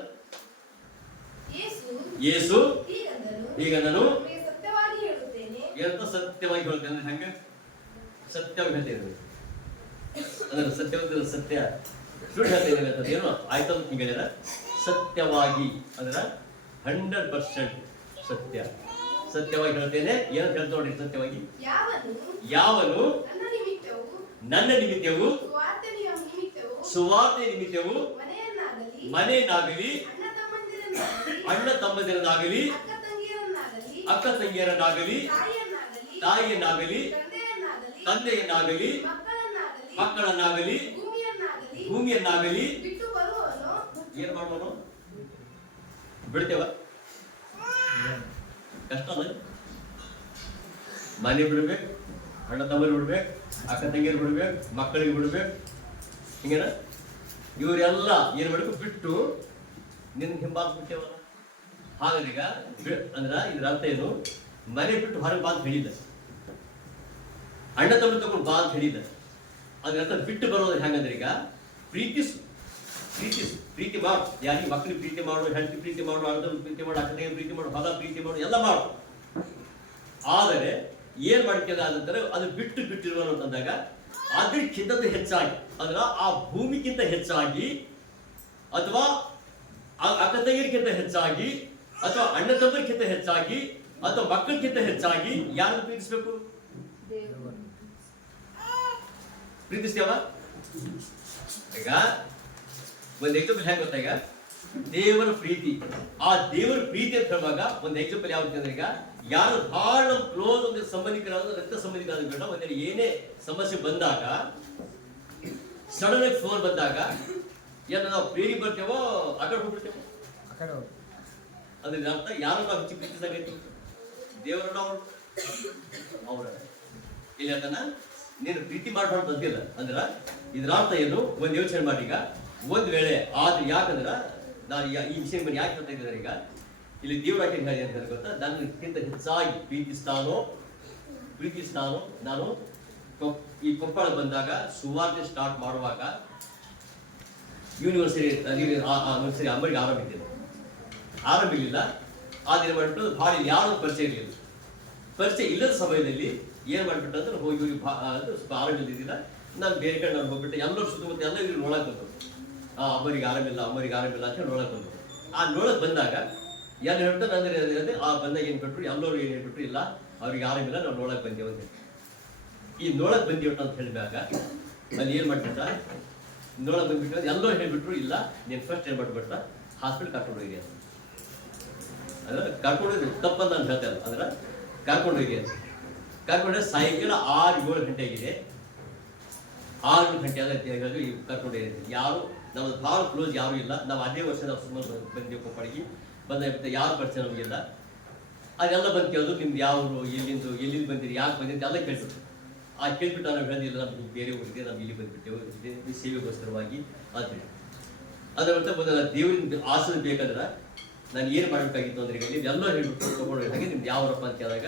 ಯೇಸು ಈಗ ನಾನು ಎಂತ ಸತ್ಯವಾಗಿ ಹೇಳ್ತೇನೆ. ಹಂಗ ಸತ್ಯವಾಗಿ ಹೇಳ್ತೇನೆ ಅಂದ್ರೆ ಸತ್ಯ ಸುಳ್ಳು ಹೇಳ್ತೇನೆ ಏನೋ ಆಯ್ತಲ್ಲ. ಹಿಂಗ ಸತ್ಯವಾಗಿ ಅಂದ್ರ 100% ಸತ್ಯವಾಗಿ ಹೇಳ್ತೇನೆ. ಏನಂತ ಹೇಳ್ತಾ ನೋಡಿ, ಸತ್ಯವಾಗಿ ಯಾವನು ನನ್ನ ನಿಮಿತ್ತವು ಸುವಾರ್ತೆಯ ನಿಮಿತ್ತವು ಮನೆಯನ್ನಾಗಲಿ ಅಣ್ಣ ತಮ್ಮಂದಿರನ್ನಾಗಲಿ ಅಕ್ಕ ತಂಗಿಯರನ್ನಾಗಲಿ ತಾಯಿಯನ್ನಾಗಲಿ ತಂದೆಯನ್ನಾಗಲಿ ಮಕ್ಕಳನ್ನಾಗಲಿ ಭೂಮಿಯನ್ನಾಗಲಿ ಏನ್ ಮಾಡೋನು ಬಿಡ್ತೇವ. ಕಷ್ಟ ಅಲ್ಲ. ಮನೆ ಬಿಡ್ಬೇಕು, ಅಣ್ಣ ತಮ್ಮರು ಬಿಡ್ಬೇಕು, ಅಕ್ಕ ತಂಗಿಯರು ಬಿಡ್ಬೇಕು, ಮಕ್ಕಳಿಗೆ ಬಿಡ್ಬೇಕು. ಹಿಂಗೇನ ಇವರೆಲ್ಲ ಏನ್ ಮಾಡ್ಬೇಕು ಬಿಟ್ಟು ನಿನ್ ಹಿಂಬಾಲಿಸ್ಬಿಟ್ಟೇವಲ್ಲ. ಹಾಗಾದ್ರೆ ಈಗ ಅಂದ್ರ ಇದ್ರ ಅರ್ಥ ಏನು, ಮನೆ ಬಿಟ್ಟು ಹೊರಗೆ ಬಾ ಅಂತ ಹೇಳಿದ, ಅಣ್ಣ ತಮ್ಮ ತಗೊಂಡು ಬಾ ಅಂತ ಹೇಳಿದ. ಅದ್ರ ಅರ್ಥ ಬಿಟ್ಟು ಬರೋದು ಹೆಂಗಂದ್ರೆ ಈಗ ಪ್ರೀತಿ ಮಾಡು, ಯಾರಿಗೆ ಮಕ್ಕಳಿಗೆ ಪ್ರೀತಿ ಮಾಡು, ಹೆಂಡತಿ ಪ್ರೀತಿ ಮಾಡು, ಅಣ್ಣನ ಪ್ರೀತಿ ಮಾಡು, ಅಕ್ಕ ತಂಗಿ ಪ್ರೀತಿ ಮಾಡು, ಹೊಲ ಪ್ರೀತಿ ಮಾಡು, ಎಲ್ಲ ಮಾಡು. ಆದರೆ ಏನ್ ಮಾಡ್ಕೊಂಡ ಅಂತಾರೆ ಅದು ಬಿಟ್ಟಿರುವ ಅಂತಂದಾಗ ಅದಕ್ಕಿಂತ ಹೆಚ್ಚಾಗಿ ಅಂದ್ರ ಆ ಭೂಮಿಗಿಂತ ಹೆಚ್ಚಾಗಿ ಅಥವಾ ಅಕ್ಕ ತಂಗಿಯರಿಗಿಂತ ಹೆಚ್ಚಾಗಿ ಅಥವಾ ಅಣ್ಣ ತಮ್ಮರಿಗಿಂತ ಹೆಚ್ಚಾಗಿ ಅಥವಾ ಮಕ್ಕಳಿಗಿಂತ ಹೆಚ್ಚಾಗಿ ಯಾರನ್ನು ಪ್ರೀತಿಸ್ಬೇಕು? ಪ್ರೀತಿಸ್ತೇವ? ಈಗ ಒಂದ್ ಎಕ್ಸಾಂಪಲ್ ಹೆಂಗ್ ಗೊತ್ತಾ, ಈಗ ದೇವರ ಪ್ರೀತಿ, ಆ ದೇವರ ಪ್ರೀತಿ ಅಂತ ಹೇಳುವಾಗ ಒಂದ್ ಎಕ್ಸಾಂಪಲ್ ಯಾವ್ದು ಅಂದ್ರೆ, ಈಗ ಯಾರು ಬಹಳ ಕ್ಲೋಸ್ ಒಂದು ಸಂಬಂಧಿಕರಾದ ರಕ್ತ ಸಂಬಂಧಿಕರಾದ ಒಂದೇ ಏನೇ ಸಮಸ್ಯೆ ಬಂದಾಗ ಸಡನ್ ಆಗಿ ಫೋನ್ ಬಂದಾಗ ಏನ ನಾವು ಪ್ರೇರಿ ಬರ್ತೇವೋ ಆ ಕಡೆ ಹೋಗ್ಬಿಡ್ತೇವೋ. ಅದ್ರ ಅರ್ಥ ಯಾರು ನಾವು ಹೆಚ್ಚು ಪ್ರೀತಿಸಾಗೈತಿ ದೇವರನ್ನ ಅವ್ರ ಇಲ್ಲಿ ಅದನ್ನ ನೀನು ಪ್ರೀತಿ ಮಾಡ್ಬಾರ್ದು ಅಂತಿಲ್ಲ. ಅಂದ್ರ ಇದ್ರ ಅರ್ಥ ಏನು ಒಂದ್ ಯೋಚನೆ ಮಾಡಿ. ಈಗ ಒಂದ್ ವೇಳೆ ಆದ್ರೆ ಯಾಕಂದ್ರ ನಾನು ಈ ವಿಷಯ ಮೇಲೆ ಯಾಕೆ ಹೇಳ್ತಾ ಇದ್ದಾರೆ, ಈಗ ಇಲ್ಲಿ ದೇವ್ರ ಯಾಕೆ ಹೇಳಿ ಅಂತ ಗೊತ್ತಾ, ನನ್ಗಿಂತ ಹೆಚ್ಚಾಗಿ ಪ್ರೀತಿಸ್ತಾನೋ ನಾನು ಈ ಕೊಪ್ಪಳ ಬಂದಾಗ ಸುವಾರ್ತೆ ಸ್ಟಾರ್ಟ್ ಮಾಡುವಾಗ ಯೂನಿವರ್ಸಿಟಿ ಅಂಬರಿಗೆ ಆರಂಭಿಲ್ಲ. ಆದ್ರೆ ಮಾಡ್ಬಿಟ್ಟು ಭಾಳ ಯಾರು ಪರಿಚಯ ಇಲ್ಲದ ಸಮಯದಲ್ಲಿ ಏನ್ ಮಾಡ್ಬಿಟ್ಟು ಅಂದ್ರೆ ಹೋಗಿ ಆರಂಭಿಲ್ಲ. ನಾನು ಬೇರೆ ಕಡೆ ನಾನು ಹೋಗ್ಬಿಟ್ಟೆ, ಎಲ್ಲರೂ ಸುತ್ತಮುತ್ತ ಎಲ್ಲ ಇವ್ರು ನೋಡಕ್ ಬಂದ್ರು. ಅಮ್ಮರಿಗೆ ಆರಾಮಿಲ್ಲ ಅಂತ ಹೇಳಿ ನೋಡಕ್ ಬಂದ್ರು. ಆ ನೋಡಕ್ ಬಂದಾಗ ಏನು ಹೇಳ್ತಾರೆ ಅಂದ್ರೆ ಆ ಬಂದಾಗ ಏನ್ ಬಿಟ್ರು, ಎಲ್ಲರೂ ಏನ್ ಹೇಳ್ಬಿಟ್ರು, ಇಲ್ಲ ಅವ್ರಿಗೆ ಆರಾಮಿಲ್ಲ, ನಾವು ನೋಡಕ್ ಬಂದೇವು ಅಂತ. ಈ ನೋಡಕ್ ಬಂದೇವ್ ಅಂತ ಹೇಳಿದಾಗ ಅಲ್ಲಿ ಏನ್ ಮಾಡ್ಬಿಟ್ಟ, ನೋಡಕ್ ಬಂದ್ಬಿಟ್ಟು ಎಲ್ಲರೂ ಹೇಳ್ಬಿಟ್ರು, ಇಲ್ಲ ನೀನ್ ಫಸ್ಟ್ ಏನ್ ಮಾಡ್ಬಿಟ್ಟ ಹಾಸ್ಪಿಟಲ್ ಕರ್ಕೊಂಡು ಹೋಗಿ ಅಂತ. ಅಂದ್ರೆ ಕರ್ಕೊಂಡೋಗಿ ತಪ್ಪಂತ ನಾನು ಹೇಳ್ತಾ ಇಲ್ಲ, ಅಂದ್ರೆ ಕರ್ಕೊಂಡು ಹೋಗಿ ಅಂತ. ಕರ್ಕೊಂಡ್ರೆ ಸಾಯಂಕಾಲ 6-7 ಗಂಟೆ ಆಗಿದೆ. 6 ಗಂಟೆ ಆದ ಕರ್ಕೊಂಡು ಯಾರು ನಮ್ಮದು ಭಾಳ ಕ್ಲೋಸ್ ಯಾರೂ ಇಲ್ಲ. ನಾವು ಅದೇ ವರ್ಷ ನಾವು ಸುಮ್ಮನೆ ಬಂದೆವು ಕೊಪ್ಪಳಿಗೆ ಬಂದ ಯಾರು ಪರಿಚಯ ನಮಗಿಲ್ಲ. ಅದೆಲ್ಲ ಬಂದು ಕೇಳಿದ್ರು ನಿಮ್ದು ಯಾವರು, ಎಲ್ಲಿಂದ ಬಂದಿರಿ, ಯಾಕೆ ಬಂದಿರಿ ಎಲ್ಲ ಕೇಳ್ಬಿಟ್ಟು. ಕೇಳ್ಬಿಟ್ಟು ನಾವು ಹೇಳಿಲ್ಲ ನಮ್ಗೆ ಬೇರೆ ಊರಿಗೆ ನಾವು ಇಲ್ಲಿ ಬಂದುಬಿಟ್ಟೆವು ಈ ಸೇವೆಗೋಸ್ಕರವಾಗಿ ಅಂತ. ಅದರ ಮತ್ತೆ ದೇವರಿಂದ ಆಸರೆ ಬೇಕಾದ್ರೆ ನಾನು ಏನು ಮಾಡಬೇಕಾಗಿತ್ತು ಅಂದ್ರೆ ಇಲ್ಲಿ ಎಲ್ಲ ಹೇಳ್ಬಿಟ್ಟು ತೊಗೊಂಡು ಹಾಗೆ ನಿಮ್ದು ಯಾವರಪ್ಪ ಅಂತ ಕೇಳಿದಾಗ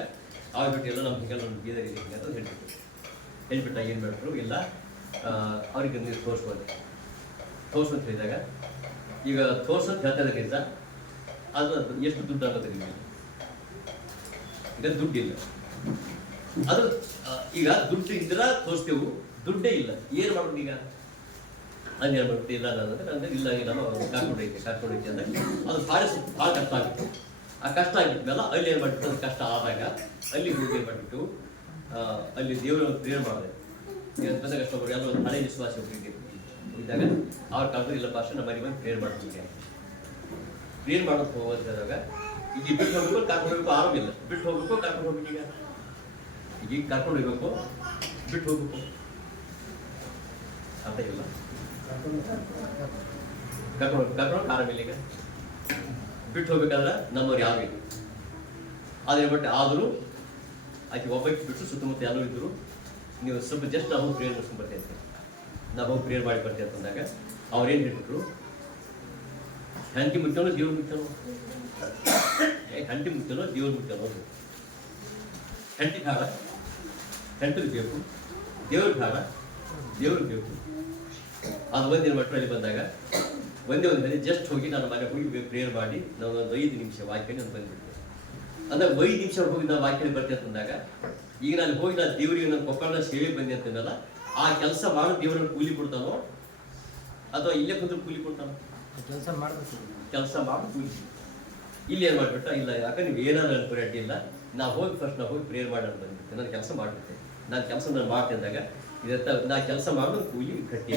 ಆಗ್ಬಿಟ್ಟು ಎಲ್ಲ ನಮ್ಮ ಹಿಂಗೆಲ್ಲ ಒಂದು ಬೀದರಿಗೆ ಅಂತ ಹೇಳ್ಬಿಟ್ಟ ಏನು ಮಾಡಿದ್ರು ಇಲ್ಲ ಅವ್ರಿಗೆ ನೀವು ತೋರಿಸ್ಕೊಂತ ಹೇಳಿದಾಗ ಈಗ ತೋರ್ಸೋದು ಹೇಳ್ತಾದ್ರಿಂದ ಅದು ಎಷ್ಟು ದುಡ್ಡು ಆಗೋದು ನಿಮಗೆ ಈಗ ದುಡ್ಡಿಲ್ಲ. ಅದು ಈಗ ದುಡ್ಡು ಇದ್ರೆ ತೋರಿಸ್ತೇವು, ದುಡ್ಡೇ ಇಲ್ಲ ಏನು ಮಾಡೋದು ಈಗ ಹಂಗೆ ಹೇಳ್ಬಿಟ್ಟು ಇಲ್ಲ ಅಂದ್ರೆ ಇಲ್ಲ ನಾನು ಕರ್ಕೊಂಡೈತೆ ಅಂದಾಗ ಅದು ಭಾಳ ಕಷ್ಟ ಆಗಿತ್ತು. ಆ ಕಷ್ಟ ಆಗಿದ್ಮೇಲೆ ಅಲ್ಲಿ ಏನು ಮಾಡಿಬಿಟ್ಟು ಅದು ಕಷ್ಟ ಆದಾಗ ಅಲ್ಲಿ ಹೋಗಿ ಏನು ಮಾಡಿಬಿಟ್ಟು ಅಲ್ಲಿ ದೇವರ ಪ್ರೇರಣೆ ಮಾಡಿದೆ. ಬಂದ ಕಷ್ಟ ಒಬ್ಬರು ಎಲ್ಲ ಒಂದು ಹಳೆ ವಿಶ್ವಾಸ ಒಬ್ಬರಿಗೆ ಇದ್ದಾಗ ಅವ್ರ ಕಳೆದು ಇಲ್ಲ ಭಾಷೆ ನಮ್ಮ ಮನೆ ಬಂದು ಪ್ರೇರಣೆ ಮಾಡ್ತಿದ್ದೆ. ಪ್ರೇರಣೆ ಮಾಡೋದು ಹೋಗೋದಾಗ ಈಗ ಬಿಟ್ಟು ಹೋಗ್ಬೇಕು ಕರ್ಕೊಂಡು ಹೋಗ್ಬೇಕು ಆರೋಗ್ಯ ಬಿಟ್ಟು ಹೋಗ್ಬೇಕು ಕರ್ಕೊಂಡು ಹೋಗ್ಬೇಕು. ಈಗ ಕರ್ಕೊಂಡು ಹೋಗ್ಬೇಕು ಬಿಟ್ಟು ಹೋಗ್ಬೇಕು ಅಂತ ಇಲ್ಲ. ಕರ್ಕೊಂಡು ಆರಾಮಿಲ್ಲ. ಈಗ ಬಿಟ್ಟು ಹೋಗ್ಬೇಕಾದ್ರೆ ನಮ್ಮವ್ರು ಯಾರು ಇಲ್ಲ. ಅದೇ ಬಟ್ ಆದರೂ ಆಕೆ ಒಬ್ಬಕ್ಕೆ ಬಿಟ್ಟು ಸುತ್ತಮುತ್ತ ಎಲ್ಲರೂ ಇದ್ದರು. ನೀವು ಸ್ವಲ್ಪ ಜಸ್ಟ್ ನಾವು ಪ್ರೇಯರ್ ಮಾಡ್ಕೊಂಡು ಬರ್ತೀವಿ ಅಂತ ನಾವು ಪ್ರೇಯರ್ ಮಾಡಿ ಬರ್ತೀವಿ ಅಂತಂದಾಗ ಅವ್ರೇನು ಹೇಳ್ಬಿಟ್ರು, ಹೆಂಡತಿ ಮುಚ್ಚೋನು ದೇವ್ರು ಮುಚ್ಚೋನು, ಹೆಂಡತಿ ಮುಚ್ಚೋನು ದೇವ್ರು ಮುಚ್ಚೋನು. ಹೆಂಡತಿ ಬೇಡ, ಹೆಂಡತಿಗೆ ಬೇಕು, ದೇವ್ರಿಗೆ ಬೇಡ, ದೇವ್ರಿಗೆ ಬೇಕು. ಅದು ಒಂದೇನು ಮಟ್ಟರು ಅಲ್ಲಿ ಬಂದಾಗ ಒಂದೇ ಒಂದು ಹೇಳಿ ಜಸ್ಟ್ ಹೋಗಿ ನಾನು ಮನೆ ಹೋಗಿ ಪ್ರೇಯರ್ ಮಾಡಿ ನಾವು ಒಂದು 5 ನಿಮಿಷ ವಾಕ್ಯ ನಾನು ಬಂದ್ಬಿಡ್ತೇವೆ. ಅಂದ್ರೆ 5 ನಿಮಿಷ ಹೋಗಿ ನಾವು ವಾಕ್ಯ ಬರ್ತೀವಿ ಅಂತಂದಾಗ ಈಗ ನಾನು ಹೋಗಿ ನಾನು ದೇವರಿಗೆ ನಾನು ಕೊಪ್ಪಳ ಸೇವೆ ಬಂದೆ ಅಂತಂದಲ್ಲ, ಆ ಕೆಲಸ ಮಾಡೋ ದೇವ್ರನ್ನ ಕೂಲಿ ಕೊಡ್ತಾನೋ ಅಥವಾ ಇಲ್ಲೇ ಕುಂದ್ರೆ ಕೂಲಿ ಕೊಡ್ತಾನೋ? ಕೆಲಸ ಮಾಡೋ ಕೂಲಿ. ಇಲ್ಲಿ ಏನು ಮಾಡಿಬಿಟ್ಟ ಇಲ್ಲ ಯಾಕೆ ನೀವು ಏನಾದ್ರು ಅನ್ಕೊರಿ ಅಡ್ಡಿಲ್ಲ, ನಾವು ಹೋಗಿ ಫಸ್ಟ್ ನಾವು ಹೋಗಿ ಪ್ರೇಯರ್ ಮಾಡಿ ಅಂತ ಬಂದ್ಬಿಡ್ತೇನೆ. ನಾನು ಕೆಲಸ ಮಾಡಿಬಿಡ್ತೆ, ನಾನು ಕೆಲಸ ನಾನು ಮಾಡ್ತೆ ಅಂದಾಗ ಇದತ್ತ ನಾ ಕೆಲಸ ಮಾಡೋದು ಕೂಲಿ ಗಟ್ಟಿ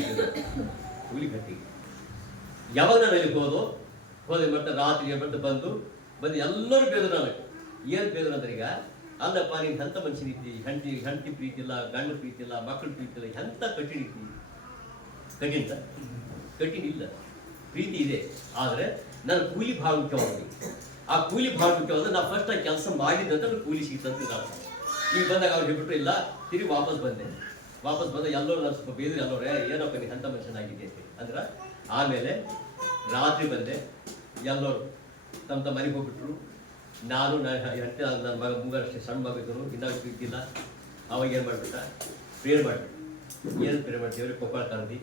ಕೂಲಿ ಗಟ್ಟಿ. ಯಾವಾಗ ನಾನು ಅಲ್ಲಿ ಹೋದೆ ಮತ್ತೆ ರಾತ್ರಿ ಮತ್ತೆ ಬಂದು ಎಲ್ಲರೂ ಬೇದ್ರು ನನಗೆ. ಏನು ಬೇದ್ರು ಅಂದ್ರೆ ಈಗ ಅಲ್ಲಪ್ಪ ನೀನು ಎಂಥ ಮನುಷ್ಯ ರೀತಿ ಹೆಂಡತಿ ಪ್ರೀತಿ ಇಲ್ಲ, ಗಂಡ ಪ್ರೀತಿ ಇಲ್ಲ, ಮಕ್ಕಳ ಪ್ರೀತಿ ಇಲ್ಲ, ಎಂಥ ಕಠಿಣ ರೀತಿ ಕಠಿಣ ಇಲ್ಲ, ಪ್ರೀತಿ ಇದೆ. ಆದರೆ ನನ್ನ ಕೂಲಿ ಭಾಳ ಮುಖ್ಯವಾಗಿದೆ. ಆ ಕೂಲಿ ಭಾಳ ಮುಖ್ಯವಾದ್ರೆ ನಾವು ಫಸ್ಟ್ ಆ ಕೆಲಸ ಮಾಡಿದಂತ ಕೂಲಿ ಸಿಗ್ತಂತ ನಾವು ಈಗ ಬಂದಾಗ ಅವ್ರು ಹೇಳ್ಬಿಟ್ರು ಇಲ್ಲ ತಿರುಗಿ ವಾಪಸ್ ಬಂದೆ ಎಲ್ಲರೂ ನಾನು ಸ್ವಲ್ಪ ಬೇದ್ರೆ ಎಲ್ಲರೂ ಏನಪ್ಪ ನೀನು ಎಂಥ ಮನುಷ್ಯನಾಗಿದೆ ಅಂದ್ರೆ ಆಮೇಲೆ ರಾತ್ರಿ ಬಂದೆ. ಎಲ್ಲರೂ ತಮ್ಮ ಮನೆಗೆ ಹೋಗ್ಬಿಟ್ರು. ನಾನು ನನ್ನ ಮಗ ಮುಂಗಷ್ಟೇ ಸಣ್ಣ ಮಗ ಇದ್ದರು, ಇನ್ನಾಗ ಪ್ರೀತಿಲ್ಲ. ಅವಾಗ ಏನು ಮಾಡಿಬಿಟ್ಟ ಪ್ರೇಯರ್ ಮಾಡಿಬಿಟ್ಟು ಏನು ಪ್ರೇಯರ್ ಮಾಡಿ ದೇವ್ರಿಗೆ ಕೊಪ್ಪಳ ಕರೆದು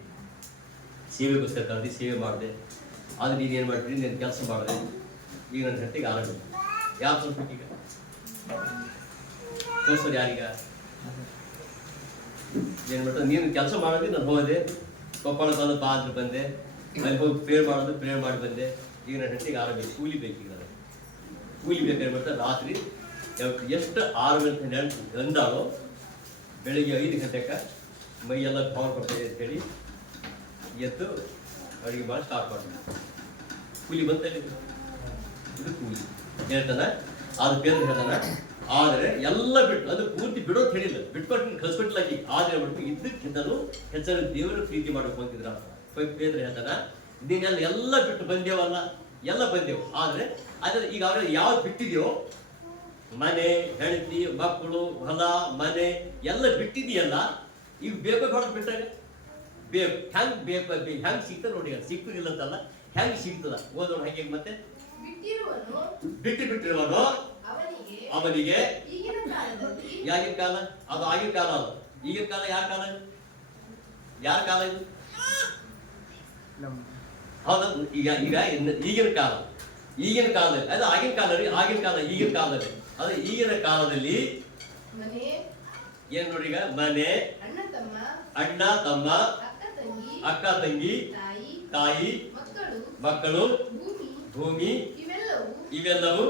ಸೇವೆಗೋಸ್ಕರ ಕರೆದು ಸೇವೆ ಮಾಡಿದೆ. ಆದರೆ ನೀನು ಏನು ಮಾಡಿಬಿಟ್ಟು ನೀನು ಕೆಲಸ ಮಾಡಿದೆ. ಈಗ ನನ್ನ ಹೆಂಡತಿಗೆ ಆರೋಗ್ಯ ಯಾರು ಸ್ವಲ್ಪ ಈಗ ತೋರಿಸೋದು ಯಾರೀಗ ಏನು ಮಾಡ್ತಾರೆ ನೀನು ಕೆಲಸ ಮಾಡೋದು ನಾನು ಹೋದೆ ಕೊಪ್ಪಳ ಬಂದು ಬಾದ್ರು ಬಂದೆ, ಅಲ್ಲಿ ಹೋಗಿ ಪ್ರೇಯರ್ ಮಾಡಿ ಬಂದೆ. ಈಗ ನನ್ನ ಹೆಂಡತಿಗೆ ಆರೋಗ್ಯ ಕೂಲಿ ಬೇಕು. ಈಗ ನನಗೆ ಕೂಲಿ ಬೇಕಾದ್ರೆ ಮಾಡ್ತಾರೆ ರಾತ್ರಿ ಎಷ್ಟು 6 ಗಂಟೆ ಅಂದಾಳು ಬೆಳಿಗ್ಗೆ 5 ಗಂಟೆಗೆ ಮೈಯೆಲ್ಲ ಪವರ್ ಕೊಡ್ತದೆ ಅಂತೇಳಿ ಎದ್ದು ಅಡುಗೆ ಮಾಡಿ ಸ್ಟಾರ್ಟ್ ಮಾಡ್ತಾರೆ. ಕೂಲಿ ಬಂತಲ್ಲಿ ಇದು ಕೂಲಿ ಹೇಳ್ತಾನೆ. ಅದು ಬೇರೆ ಹೇಳ್ತಾನೆ. ಆದರೆ ಎಲ್ಲ ಬಿಟ್ಟು ಅದು ಪೂರ್ತಿ ಬಿಡೋದು ಹೇಳಿಲ್ಲ, ಬಿಟ್ಕೊಟ್ಟು ಕಳ್ಸ್ಕೊಟ್ಟಿಲ್ಲ. ಆದರೆ ಬಿಟ್ಟು ಇದ್ದಕ್ಕಿಂತಲೂ ಹೆಚ್ಚಾಗಿ ದೇವರ ಪ್ರೀತಿ ಮಾಡಬೇಕು ಅಂತಿದ್ರ ಬೇದ್ರೆ ಹೇಳ್ತಾನ. ಇದನ್ನೆಲ್ಲ ಎಲ್ಲ ಬಿಟ್ಟು ಬಂದೇವಲ್ಲ, ಎಲ್ಲ ಬಂದೆವು. ಆದರೆ ಅದ್ರ ಈಗ ಅವ್ರಿಗೆ ಯಾವ್ದು ಬಿಟ್ಟಿದೆಯೋ ಮನೆ, ಹೆಂಡತಿ, ಮಕ್ಕಳು, ಹೊಲ, ಮನೆ ಎಲ್ಲ ಬಿಟ್ಟಿದೆಯಲ್ಲ, ಈಗ ಬೇಕು ಹೊಡೆದು ಬಿಟ್ಟಾಗ ಬೇಕು ಹೆಂಗ್ ಸಿಗ್ತದೆ ನೋಡಿ. ಸಿಗ್ತದಿಲ್ಲ ಅಂತಲ್ಲ, ಹೆಂಗ್ ಸಿಗ್ತದ ಓದೋಣ ಹಂಗೆ. ಮತ್ತೆ ಬಿಟ್ಟಿರುವನು ಅವನಿಗೆ ಯಾಗಿನ ಕಾಲ ಅದು ಆಗಿನ ಕಾಲ ಅಲ್ಲ, ಈಗಿನ ಕಾಲ ಯಾರ ಕಾಲ ಇದು ಹೌದಾ? ಈಗ ಈಗಿನ ಕಾಲದಲ್ಲಿ ಅದು ಆಗಿನ ಕಾಲ ಈಗಿನ ಕಾಲದಲ್ಲಿ ಅದು ಈಗಿನ ಕಾಲದಲ್ಲಿ ಏನ್ ನೋಡಿ. ಈಗ ಮನೆ, ಅಣ್ಣ ತಮ್ಮ, ಅಕ್ಕ ತಂಗಿ, ತಾಯಿ, ಮಕ್ಕಳು, ಭೂಮಿ ಇವೆಲ್ಲವೂ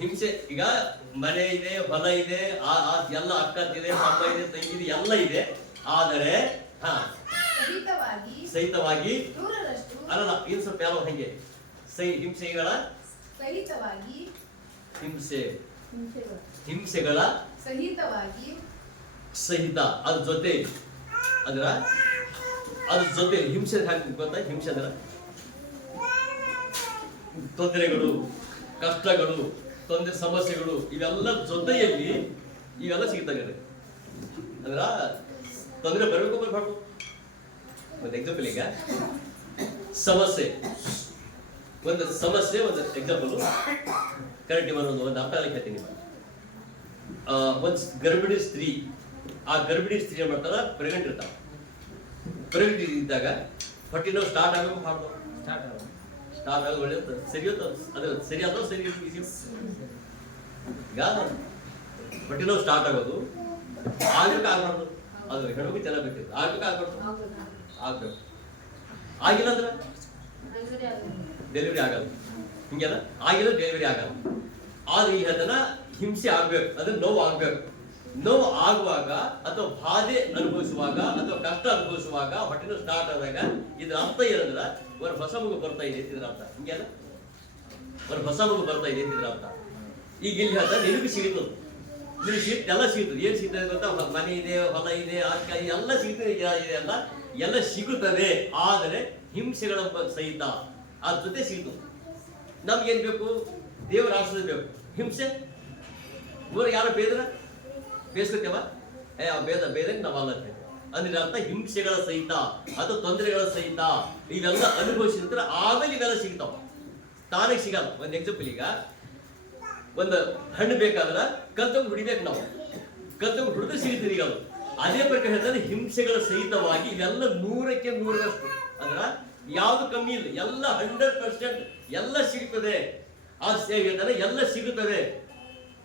ಹಿಂಸೆ. ಈಗ ಮನೆ ಇದೆ, ಹೊಲ ಇದೆ, ಎಲ್ಲ ಅಕ್ಕತ್ತಿದೆ, ತಮ್ಮ ಇದೆ, ತಂಗಿ ಇದೆ, ಎಲ್ಲ ಇದೆ. ಆದರೆ ಸಹಿತವಾಗಿ ಅಲ್ಲ ಇನ್ ಸ್ವಲ್ಪ ಯಾವ ಹಂಗೆ ಹಿಂಸೆಗಳ ಹಿಂಸೆಗಳ ಸಹಿತ ಅದ್ರ ಜೊತೆ ಅಂದ್ರ ಅದ್ರ ಜೊತೆ ಹಿಂಸೆ ಹಾಕಿ ಗೊತ್ತಾ? ಹಿಂಸೆ ಅಂದ್ರ ತೊಂದರೆಗಳು, ಕಷ್ಟಗಳು, ಸಮಸ್ಯೆಗಳು, ಇವೆಲ್ಲ ಜೊತೆಯಲ್ಲಿ ಇವೆಲ್ಲ ಸಿಗ್ತವೆ. ಅಂದ್ರ ತೊಂದರೆ ಬರಬೇಕು ಬರ್ಬಾರ್ದು. ಒಂದು ಎಕ್ಸಾಂಪಲ್, ಈಗ ಸಮಸ್ಯೆ, ಒಂದು ಎಕ್ಸಾಂಪಲ್ ಕರೆಕ್ಟ್ ಒಂದು ಅರ್ಥ ಹೇಳ್ತೀನಿ. ಒಂದು ಗರ್ಭಿಣಿ ಸ್ತ್ರೀ, ಆ ಗರ್ಭಿಣಿ ಸ್ತ್ರೀ ಏನ್ ಮಾಡ್ತಾರ, ಪ್ರೆಗ್ನೆಂಟ್ ಇರ್ತಾವ. ಪ್ರೆಗ್ನೆಂಟ್ ಇದ್ದಾಗ ಹೊಟ್ಟೆ ನೋವು ಸ್ಟಾರ್ಟ್ ಆಗಬೇಕು, ಸ್ಟಾರ್ಟ್ ಆಗ ಒಳ್ಳೆ ಸರಿ ಆದೋ ಸರಿ. ಈಗ ಹೊಟ್ಟೆ ನೋವು ಸ್ಟಾರ್ಟ್ ಆಗೋದು ಆಗ್ಬೇಕು, ಆಗ್ಬಾರ್ದು. ಅದು ಹೆಣ್ಮಗು ಚೆನ್ನಾಗಿ ಬೇಕಿತ್ತು, ಆಗ್ಬೇಕು ಆಗ್ಬಾರ್ದು, ಆಗ್ಬೇಕು. ಆಗಿಲ್ಲ ಅಂದ್ರೆ ಡೆಲಿವರಿ ಆಗಲ್ಲ. ಹಿಂಗೆಲ್ಲ ಆಗಿಲ್ಲ, ಡೆಲಿವರಿ ಆಗಲ್ಲ. ಆದ್ರೆ ಈ ಅದನ್ನ ಹಿಂಸೆ ಆಗ್ಬೇಕು, ಅದನ್ನ ನೋವು ಆಗ್ಬೇಕು. ನೋವು ಆಗುವಾಗ ಅಥವಾ ಬಾಧೆ ಅನುಭವಿಸುವಾಗ ಅಥವಾ ಕಷ್ಟ ಅನುಭವಿಸುವಾಗ ಹೊಟ್ಟೆನೂ ಸ್ಟಾರ್ಟ್ ಆದಾಗ ಇದ್ರ ಅರ್ಥ ಏನಂದ್ರ ಒಂದು ಹೊಸ ಮಗು ಬರ್ತಾ ಇದೆ ಇದ್ರ ಅರ್ಥ. ಹಿಂಗೆಲ್ಲ ಒಂದು ಹೊಸ ಮಗು ಬರ್ತಾ ಇದೆ ಇದ್ರ ಅರ್ಥ. ಈಗ ಇಲ್ಲಿ ಹೇಳ್ತಾ ನಿನಗೂ ಸಿಗುತ್ತದೆ, ನಿನಗೆ ಎಲ್ಲ ಸಿಗುತ್ತದೆ. ಏನ್ ಸಿಗ್ತದೆ ಗೊತ್ತಾ? ಮನೆ ಇದೆ, ಹೊಲ ಇದೆ, ಆಸ್ತಿ ಎಲ್ಲ ಸಿಗ್ತದೆ, ಎಲ್ಲ ಸಿಗುತ್ತದೆ. ಆದರೆ ಹಿಂಸೆಗಳ ಸಹಿತ ಅದ್ರ ಜೊತೆ ಸಿಗುತ್ತದೆ. ನಮ್ಗೇನ್ ಬೇಕು? ದೇವರ ಆಶ್ರಯ ಬೇಕು. ಹಿಂಸೆ ಊರಿಗೆ ಯಾರು ಬೇಯಿಸ್ಕೊತೇವ? ಬೇದ ನಾವಲ್ಲ ಅಂದ್ರೆ ಅರ್ಥ ಹಿಂಸೆಗಳ ಸಹಿತ ಅಥವಾ ತೊಂದರೆಗಳ ಸಹಿತ ಇವೆಲ್ಲ ಅನುಭವಿಸಿದ್ರೆ ಆಮೇಲೆ ಇವೆಲ್ಲ ಸಿಗ್ತಾವ, ತಾನೇ ಸಿಗಲ್ಲ. ಒಂದು ಎಕ್ಸಾಂಪಲ್, ಈಗ ಒಂದು ಹಣ್ಣು ಬೇಕಾದ್ರೆ ಕಲ್ತಂಗ್ ಹುಡಿಬೇಕು ನಾವು, ಕಲ್ತಂಗ್ ಹುಡಿದ್ರೆ ಸಿಗ್ತೀರಿ. ಈಗ ಅದೇ ಪ್ರಕಾರ ಹೇಳ್ತಾರೆ, ಹಿಂಸೆಗಳ ಸಹಿತವಾಗಿ ಇವೆಲ್ಲ 100ಕ್ಕೆ 100ರಷ್ಟು ಅಂದ್ರ ಯಾವ್ದು ಕಮ್ಮಿ ಇಲ್ಲ, ಎಲ್ಲ 100% ಎಲ್ಲ ಸಿಗ್ತದೆ. ಆ ಹೇಳ್ತಾರೆ ಎಲ್ಲ ಸಿಗುತ್ತದೆ,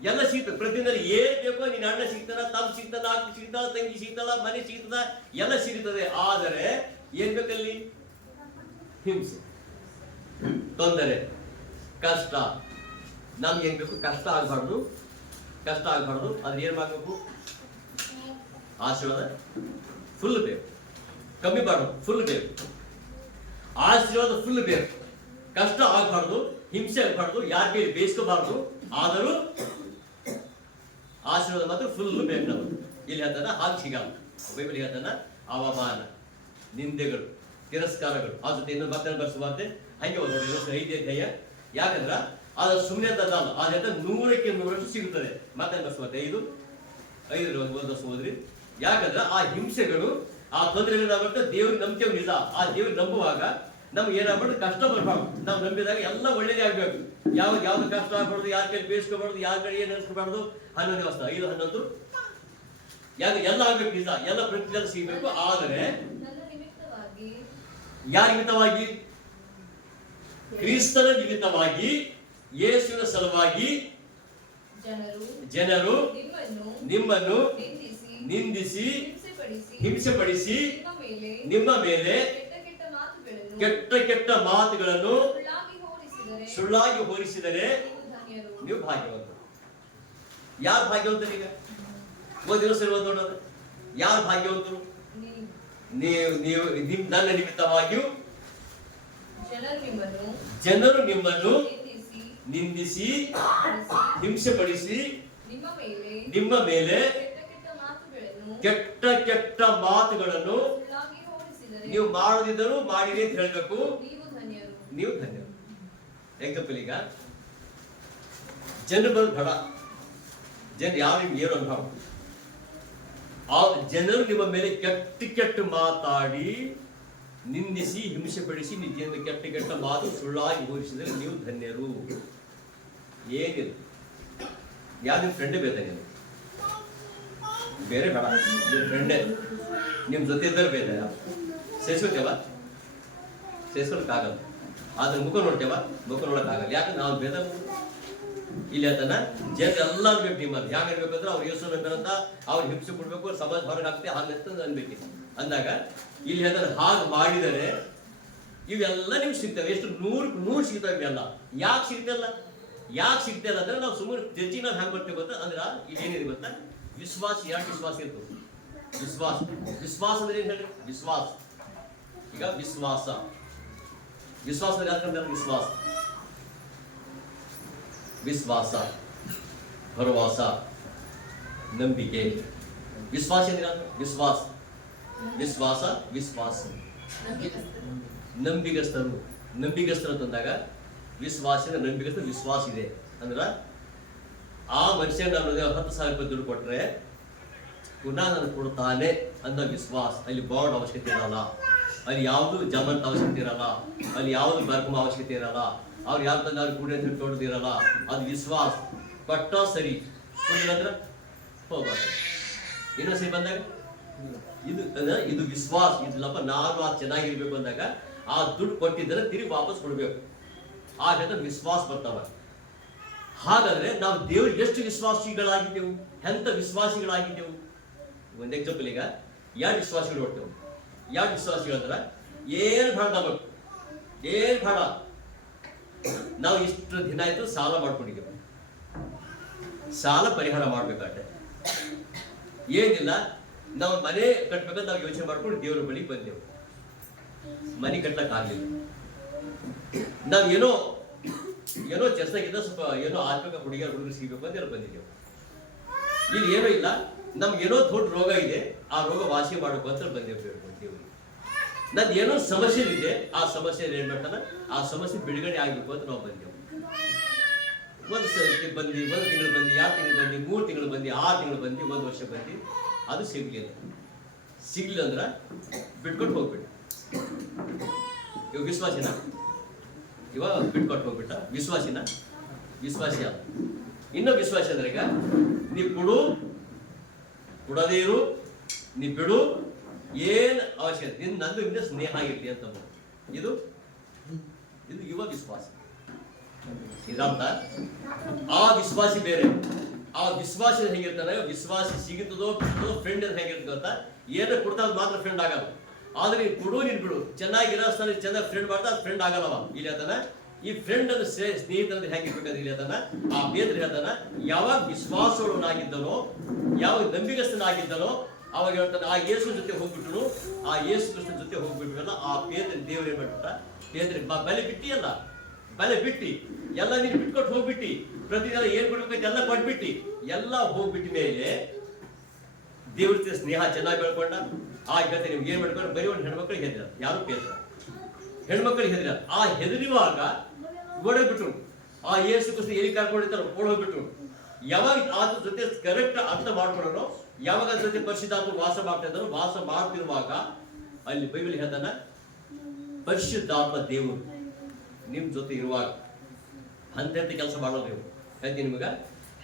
ಎಲ್ಲ ಸಿಗ್ತದೆ. ಪ್ರತಿದಿನ ಏನ್ ಬೇಕೋ, ನೀನ್ ಅಣ್ಣ ಸಿಗ್ತಾನ, ತಮ್ಮ ಸಿಗ್ತಾನ, ಅಕ್ಕ ಸಿಗ್ತಾಳ, ತಂಗಿ ಸಿಗ್ತಾಳ, ಮನೆ ಸಿಗ್ತದ, ಎಲ್ಲ ಸಿಗ್ತದೆ. ಆದರೆ ಏನ್ ಬೇಕಲ್ಲಿ? ಹಿಂಸೆ, ತೊಂದರೆ, ಕಷ್ಟ. ನಮ್ಗೆ ಏನ್ ಬೇಕು? ಕಷ್ಟ ಆಗ್ಬಾರ್ದು. ಅದ್ರ ಏನ್ ಮಾಡ್ಬೇಕು? ಆಶೀರ್ವಾದ ಫುಲ್ ಬೇಕು, ಕಮ್ಮಿ ಬಾರ್ದು, ಫುಲ್ ಬೇಕು. ಆಶೀರ್ವಾದ ಫುಲ್ ಬೇಕು, ಕಷ್ಟ ಆಗ್ಬಾರ್ದು, ಹಿಂಸೆ ಆಗ್ಬಾರ್ದು, ಯಾರ ಕೈ ಬೇಯಿಸ್ಕೋಬಾರ್ದು. ಆದರೂ ಆಶೀರ್ವಾದ ಮಾತ್ರ ಫುಲ್ ಬೇಕು ನಾವು. ಇಲ್ಲಿ ಹೇಳ್ತಾನ ಹಾಗೆ ಸಿಗಲ್ಲ. ಬೈಬಲ್ ಹೇಳ್ತಾನ ಅವಮಾನ, ನಿಂದೆಗಳು, ತಿರಸ್ಕಾರಗಳು, ಆ ಜೊತೆ ಇನ್ನೊಂದು ಮತ್ತೆ ಬರ್ಸಬಾರ್ದೆ. ಹಂಗೆ ಓದೋದು 5 ಅಧ್ಯಾಯ. ಯಾಕಂದ್ರ ಅದು ಸುಮ್ಮನೆ ಅಂತಲ್ಲ, ಅದ 100ಕ್ಕೆ 100ರಷ್ಟು ಸಿಗುತ್ತದೆ. ಮತ್ತೆ ಬರ್ಸಬಾರ್ದೆ. 5 ಓದ್ರಿ. ಯಾಕಂದ್ರ ಆ ಹಿಂಸೆಗಳು, ಆ ತೊಂದರೆಗಳಾಗ್ಬಿಟ್ಟು ದೇವ್ರಿಗೆ ನಂಬಿಕೆ ನಿಜ. ಆ ದೇವ್ರಿಗೆ ನಂಬುವಾಗ ನಮ್ಗೆ ಏನಾಗ್ಬಾರ್ದು? ಕಷ್ಟ ಬರ್ಬಾರ್ದು. ನಾವು ನಂಬಿದಾಗ ಎಲ್ಲ ಒಳ್ಳೇದೇ ಆಗ್ಬೇಕು. ಯಾವ್ದು ಕಷ್ಟ ಆಗ್ಬಾರ್ದು, ಯಾರ ಕೈ ಬೇಯಿಸ್ಕೋಬಾರ್ದು, ಯಾರ ಕಡೆ ಏನ್ ಅನ್ಸ್ಕೋಬಾರ್ದು. 11 ವರ್ಷ 5 11 ಎಲ್ಲ ಆಗ್ಬೇಕು ನಿಜ, ಎಲ್ಲ ಪ್ರತಿಫಲ ಸಿಗಬೇಕು. ಆದರೆ ಯಾರ ನಿಮಿತ್ತವಾಗಿ? ಕ್ರಿಸ್ತನ ನಿಮಿತ್ತವಾಗಿ, ಯೇಸುವಿನ ಸಲುವಾಗಿ ಜನರು ನಿಮ್ಮನ್ನು ನಿಂದಿಸಿ, ಹಿಂಸೆಪಡಿಸಿ, ನಿಮ್ಮ ಮೇಲೆ ಕೆಟ್ಟ ಮಾತುಗಳನ್ನು ಸುಳ್ಳಾಗಿ ಹೋಲಿಸಿದರೆ ನೀವು ಭಾಗ್ಯವಂತರು. ಯಾರು ಭಾಗ್ಯವಂತರು? ಈಗ ಓದಿರೋ ಸರಿ ಓದೋಣ. ಯಾರು ಭಾಗ್ಯವಂತರು? ನೀವು ನನ್ನ ನಿಮಿತ್ತವಾಗಿಯೂ ಜನರು ನಿಮ್ಮನ್ನು ನಿಂದಿಸಿ, ಹಿಂಸೆಪಡಿಸಿ, ನಿಮ್ಮ ಮೇಲೆ ಕೆಟ್ಟ ಮಾತುಗಳನ್ನು ನೀವು ಮಾಡದಿದ್ದರೂ ಮಾಡಿರಿ ಅಂತ ಹೇಳ್ಬೇಕು. ನೀವು ಧನ್ಯರು. ಎಕ್ಸಾಂಪಲ್, ಈಗ ಜನರು ಬಂದು ಬಡ ಜನರು ಯಾವ ಏನು ಅನುಭವ, ಆ ಜನರು ನಿಮ್ಮ ಮೇಲೆ ಕೆಟ್ಟ ಮಾತಾಡಿ, ನಿಂದಿಸಿ, ಹಿಂಸೆಪಡಿಸಿ, ನಿಜೆಯಿಂದ ಕೆಟ್ಟ ಮಾತು ಸುಳ್ಳಾಗಿ ಹೋಲಿಸಿದರೆ ನೀವು ಧನ್ಯರು. ಏನಿಲ್ಲ, ಯಾವ್ದು ಫ್ರೆಂಡೇ ಬೇಡ, ನೀವು ಬೇರೆ ಬೇಡ, ನಿಮ್ಮ ಫ್ರೆಂಡೇ ನಿಮ್ ಜೊತೆ ಇದ್ದರೆ ಬೇಡ. ಸೇರಿಸ್ಕೊತೇವ? ಸೇರಿಸ್ಕೊಳಕ್ಕಾಗಲ್ಲ. ಆದ್ರೆ ಮುಖ ನೋಡ್ತೇವ? ಮುಖ ನೋಡಕ್ಕಾಗಲ್ಲ. ಯಾಕಂದ್ರೆ ನಾವು ಬೇದ. ಇಲ್ಲಿ ಅದನ್ನ ಜನರು ಎಲ್ಲ ಅನ್ಬೇಕು. ನಿಮ್ಮಲ್ಲಿ ಹ್ಯಾಂಗ ಅನ್ಬೇಕಂದ್ರೆ ಅವ್ರು ಯೇಸು ನಂಬರಂತ ಅವ್ರು ಹಿಂಸೆ ಕೊಡ್ಬೇಕು, ಸಮಾಜ ಹೊರಗೆ ಹಾಕ್ತೆ, ಹಾಗಂತ ಅನ್ಬೇಕಿತ್ತು. ಅಂದಾಗ ಇಲ್ಲಿ ಅದನ್ನ ಹಾಗೆ ಮಾಡಿದರೆ ಇವೆಲ್ಲ ನಿಮ್ಗೆ ಸಿಗ್ತವೆ. ಎಷ್ಟು 100 ಸಿಗ್ತವೆ. ಇವೆಲ್ಲ ಯಾಕೆ ಸಿಗ್ತಲ್ಲ ಅಂದ್ರೆ ನಾವು ಸುಮ್ಮನೆ ಜಡ್ಜಿ ನಾವು ಹ್ಯಾಂಗ್ ಬರ್ತೇವೆ ಗೊತ್ತಾ? ಅಂದ್ರೆ ಇಲ್ಲಿ ಏನಿದೆ ಗೊತ್ತಾ? ವಿಶ್ವಾಸ. ಯಾಕೆ ವಿಶ್ವಾಸ ಇರ್ತದೆ? ವಿಶ್ವಾಸ ಅಂದ್ರೆ ಏನ್ ಹೇಳ್ರಿ? ವಿಶ್ವಾಸ. ಈಗ ವಿಶ್ವಾಸ ಯಾಕಂದ್ರೆ ವಿಶ್ವಾಸ, ಭರವಸೆ, ನಂಬಿಕೆ. ವಿಶ್ವಾಸ ಅಂದ್ರೆ ವಿಶ್ವಾಸ. ವಿಶ್ವಾಸ ವಿಶ್ವಾಸ ನಂಬಿಗಸ್ತರು ನಂಬಿಗಸ್ತರು ಅಂತಂದಾಗ ವಿಶ್ವಾಸ ನಂಬಿಗಸ್ತ ವಿಶ್ವಾಸ ಇದೆ ಅಂದ್ರ ಆ ಮನುಷ್ಯ ನಾನು 10,000 ರೂಪಾಯಿ ದುಡ್ಡು ಕೊಟ್ರೆ ಪುನಃ ನಾನು ಕೊಡ್ತಾನೆ ಅನ್ನೋ ವಿಶ್ವಾಸ. ಅಲ್ಲಿ ಬಾಂಡ್ ಅವಶ್ಯಕತೆ ಇರಲ್ಲ, ಅಲ್ಲಿ ಯಾವುದು ಜಮಾನತ್ ಅವಶ್ಯಕತೆ ಇರಲ್ಲ, ಅಲ್ಲಿ ಯಾವುದು ಬರ್ಕಮ ಅವಶ್ಯಕತೆ ಇರಲ್ಲ, ಅವ್ರು ಯಾವ ತಂದು ಅವ್ರು ಕುಡಿ ಅಂತ ತೊಡದಿರಲ್ಲ. ಅದು ವಿಶ್ವಾಸ. ಕೊಟ್ಟ ಸರಿ, ಕುಡಿಲ್ಲಂದ್ರ ಹೋಗ್ಬಾರ್ದು. ಇನ್ನೊಂದ್ಸರಿ ಬಂದಾಗ ಇದು ವಿಶ್ವಾಸ. ಇದಿಲ್ಲಪ್ಪ ನಾನು ಅದು ಚೆನ್ನಾಗಿರ್ಬೇಕು ಅಂದಾಗ ಆ ದುಡ್ಡು ಕೊಟ್ಟಿದ್ದರೆ ತಿರುಗಿ ವಾಪಸ್ ಕೊಡ್ಬೇಕು. ಆಗ ವಿಶ್ವಾಸ ಬರ್ತಾವ. ಹಾಗಾದ್ರೆ ನಾವು ದೇವ್ರಿಗೆ ಎಷ್ಟು ವಿಶ್ವಾಸಿಗಳಾಗಿದ್ದೆವು, ಎಂತ ವಿಶ್ವಾಸಿಗಳಾಗಿದ್ದೆವು. ಒಂದು ಎಕ್ಸಾಂಪಲ್, ಈಗ 2 ವಿಶ್ವಾಸಿಗಳು ಹೊಟ್ಟೆವು. 2 ವಿಶ್ವಾಸಿಗಳು ಅಂದ್ರೆ ಏನ್ ಬೇಡ, ನಮಗೆ ಏನ್ ಬೇಡ, ನಾವು ಇಷ್ಟು ದಿನ ಆಯ್ತು ಸಾಲ ಮಾಡ್ಕೊಂಡಿದ್ದೇವೆ, ಸಾಲ ಪರಿಹಾರ ಮಾಡ್ಬೇಕಾದ್ರೆ ಏನಿಲ್ಲ, ನಾವು ಮನೆ ಕಟ್ಬೇಕಂತ ನಾವು ಯೋಚನೆ ಮಾಡ್ಕೊಂಡು ದೇವ್ರ ಬಳಿ ಬಂದೆವು. ಮನೆ ಕಟ್ಲಕ್ ಆಗ್ಲಿಲ್ಲ. ನಾವು ಏನೋ ಚೆಸ್ತಾಗಿದ್ದ ಸ್ವಲ್ಪ ಏನೋ ಆತ್ಮಕ ಹುಡುಗರು ಸಿಗಬೇಕು ಅಂತ ಬಂದಿದ್ದೆವು. ಇಲ್ಲಿ ಏನೋ ಇಲ್ಲ, ನಮ್ಗೇನೋ ದೊಡ್ಡ ರೋಗ ಇದೆ, ಆ ರೋಗ ವಾಸಿ ಮಾಡಬೇಕು ಅಂತ ಬಂದೇವು ದೇವ್ರಿಗೆ. ನನ್ ಏನೋ ಸಮಸ್ಯೆ ಇದೆ, ಆ ಸಮಸ್ಯೆ ಏನ್ ಮಾಡ್ತಾನ, ಆ ಸಮಸ್ಯೆ ಬಿಡುಗಡೆ ಆಗ್ಬೇಕು ಅಂತ ನಾವು ಬಂದೆವು. ಒಂದು ಸರ್ತಿ ಬಂದು 1 ತಿಂಗಳು ಬಂದು, 2 ತಿಂಗಳು ಬಂದು, 3 ತಿಂಗಳು ಬಂದು, 6 ತಿಂಗಳು ಬಂದು, 1 ವರ್ಷ ಬಂದು, ಅದು ಸಿಗ್ಲಿಲ್ಲ ಅಂದ್ರ ಬಿಟ್ಕೊಟ್ಟು ಹೋಗ್ಬಿಟ್ಟು. ಇವಾಗ ವಿಶ್ವಾಸಿನ, ಇವಾಗ ಬಿಟ್ಕೊಟ್ಟು ಹೋಗ್ಬಿಟ್ಟ. ವಿಶ್ವಾಸಿ ಅಲ್ಲ. ಇನ್ನೂ ವಿಶ್ವಾಸ ಅಂದ್ರೆ ಈಗ ನೀ ಕೊಡದೇ ಇರು, ನೀ ಬಿಡು, ಏನ್ ಅವಶ್ಯಕತೆ ನಂದು ಇಂದ ಸ್ನೇಹ ಇರ್ಲಿ ಅಂತ. ಇದು ಯುವ ವಿಶ್ವಾಸ. ಇದರ್ಥ ಆ ವಿಶ್ವಾಸಿ ಬೇರೆ. ಆ ವಿಶ್ವಾಸ ಹೇಗಿರ್ತಾನೆ, ವಿಶ್ವಾಸಿ ಸಿಗುತ್ತದೋ ಫ್ರೆಂಡ್ ಅಂತ ಹೇಗಿರ್ತದೆ ಅಂತ. ಏನೋ ಕೊಡ್ತಾ ಮಾತ್ರ ಫ್ರೆಂಡ್ ಆಗಲ್ಲ. ಆದ್ರೆ ನೀನ್ ಬಿಡು, ಚೆನ್ನಾಗಿರೋ ಚೆನ್ನಾಗಿ ಫ್ರೆಂಡ್ ಮಾಡ್ತಾ ಅದು ಫ್ರೆಂಡ್ ಆಗಲ್ಲವ. ಇಲ್ಲಿ ಹೇಳ್ತಾನ ಈ ಫ್ರೆಂಡ್ ಅನ್ನು ಸ್ನೇಹಿತರಂದ್ರೆ ಹೇಗಿರ್ಬೇಕಂದ್ರೆ ಇಲ್ಲಿ ಹೇಳ್ತಾನ, ಆ ಬೇದ್ರೆ ಹೇಳ್ತಾನ, ಯಾವಾಗ ವಿಶ್ವಾಸಗಳನ್ನಾಗಿದ್ದನೋ, ಯಾವಾಗ ನಂಬಿಗಸ್ತನಾಗಿದ್ದನೋ, ಅವಾಗ ಹೇಳ್ತಾನೆ ಆ ಯೇಸು ಜೊತೆ ಹೋಗ್ಬಿಟ್ರು, ಆ ಯೇಸು ಕೃಷ್ಣನ ಜೊತೆ ಹೋಗ್ಬಿಟ್ರಲ್ಲ. ಆ ಪೇತ್ರ ದೇವ್ರು ಏನ್ ಮಾಡ್ಬಿಟ್ಟ, ಪೇತ್ರ ಬಲೆ ಬಿಟ್ಟಿ ಎಲ್ಲ ನೀನು ಬಿಟ್ಕೊಟ್ಟು ಹೋಗ್ಬಿಟ್ಟಿ, ಪ್ರತಿದಿನ ಏನ್ ಬಿಡ್ಬೇಕಂತ ಎಲ್ಲ ಕೊಟ್ಬಿಟ್ಟಿ, ಎಲ್ಲ ಹೋಗ್ಬಿಟ್ಟ ಮೇಲೆ ದೇವ್ರ ಜೊತೆ ಸ್ನೇಹ ಚೆನ್ನಾಗಿ ಬೆಳ್ಕೊಂಡ. ಆ ಹೇಳ್ತಾರೆ ನಿಮ್ಗೆ ಏನ್ ಮಾಡ್ಕೊಂಡು ಬರೀ ಒಂದು ಹೆಣ್ಮಕ್ಳಿಗೆ ಹೆದರ, ಯಾರು ಪೇತ್ರ ಹೆಣ್ಮಕ್ಳಿಗೆ ಹೆದರ. ಆ ಹೆದರಿವಾಗ ಓಡೋಗ್ಬಿಟ್ರು. ಆ ಯೇಸು ಕೃಷ್ಣ ಎಲ್ಲಿ ಕರ್ಕೊಂಡಿರ್ತಾರೋ ಓಡೋಗ್ಬಿಟ್ರು. ಯಾವಾಗ ಅದ್ರ ಜೊತೆ ಕರೆಕ್ಟ್ ಅರ್ಥ ಮಾಡ್ಕೊಳ್ಳೋರು, ಯಾವಾಗ ಅದ್ರ ಜೊತೆ ಪರಿಶುದ್ಧಾತ್ಮ ವಾಸ ಮಾಡ್ತಾ ಇದ್ದಾರೋ, ವಾಸ ಮಾಡ್ತಿರುವಾಗ ಅಲ್ಲಿ ಬೈಬಲ್ ಹೇಳ್ತಾನ, ಪರಿಶುದ್ಧಾತ್ಮ ದೇವರು ನಿಮ್ ಜೊತೆ ಇರುವಾಗ ಅಂತ ಕೆಲಸ ಮಾಡೋದು. ನೀವು ಹೇಳ್ತೀನಿ ನಿಮಗ,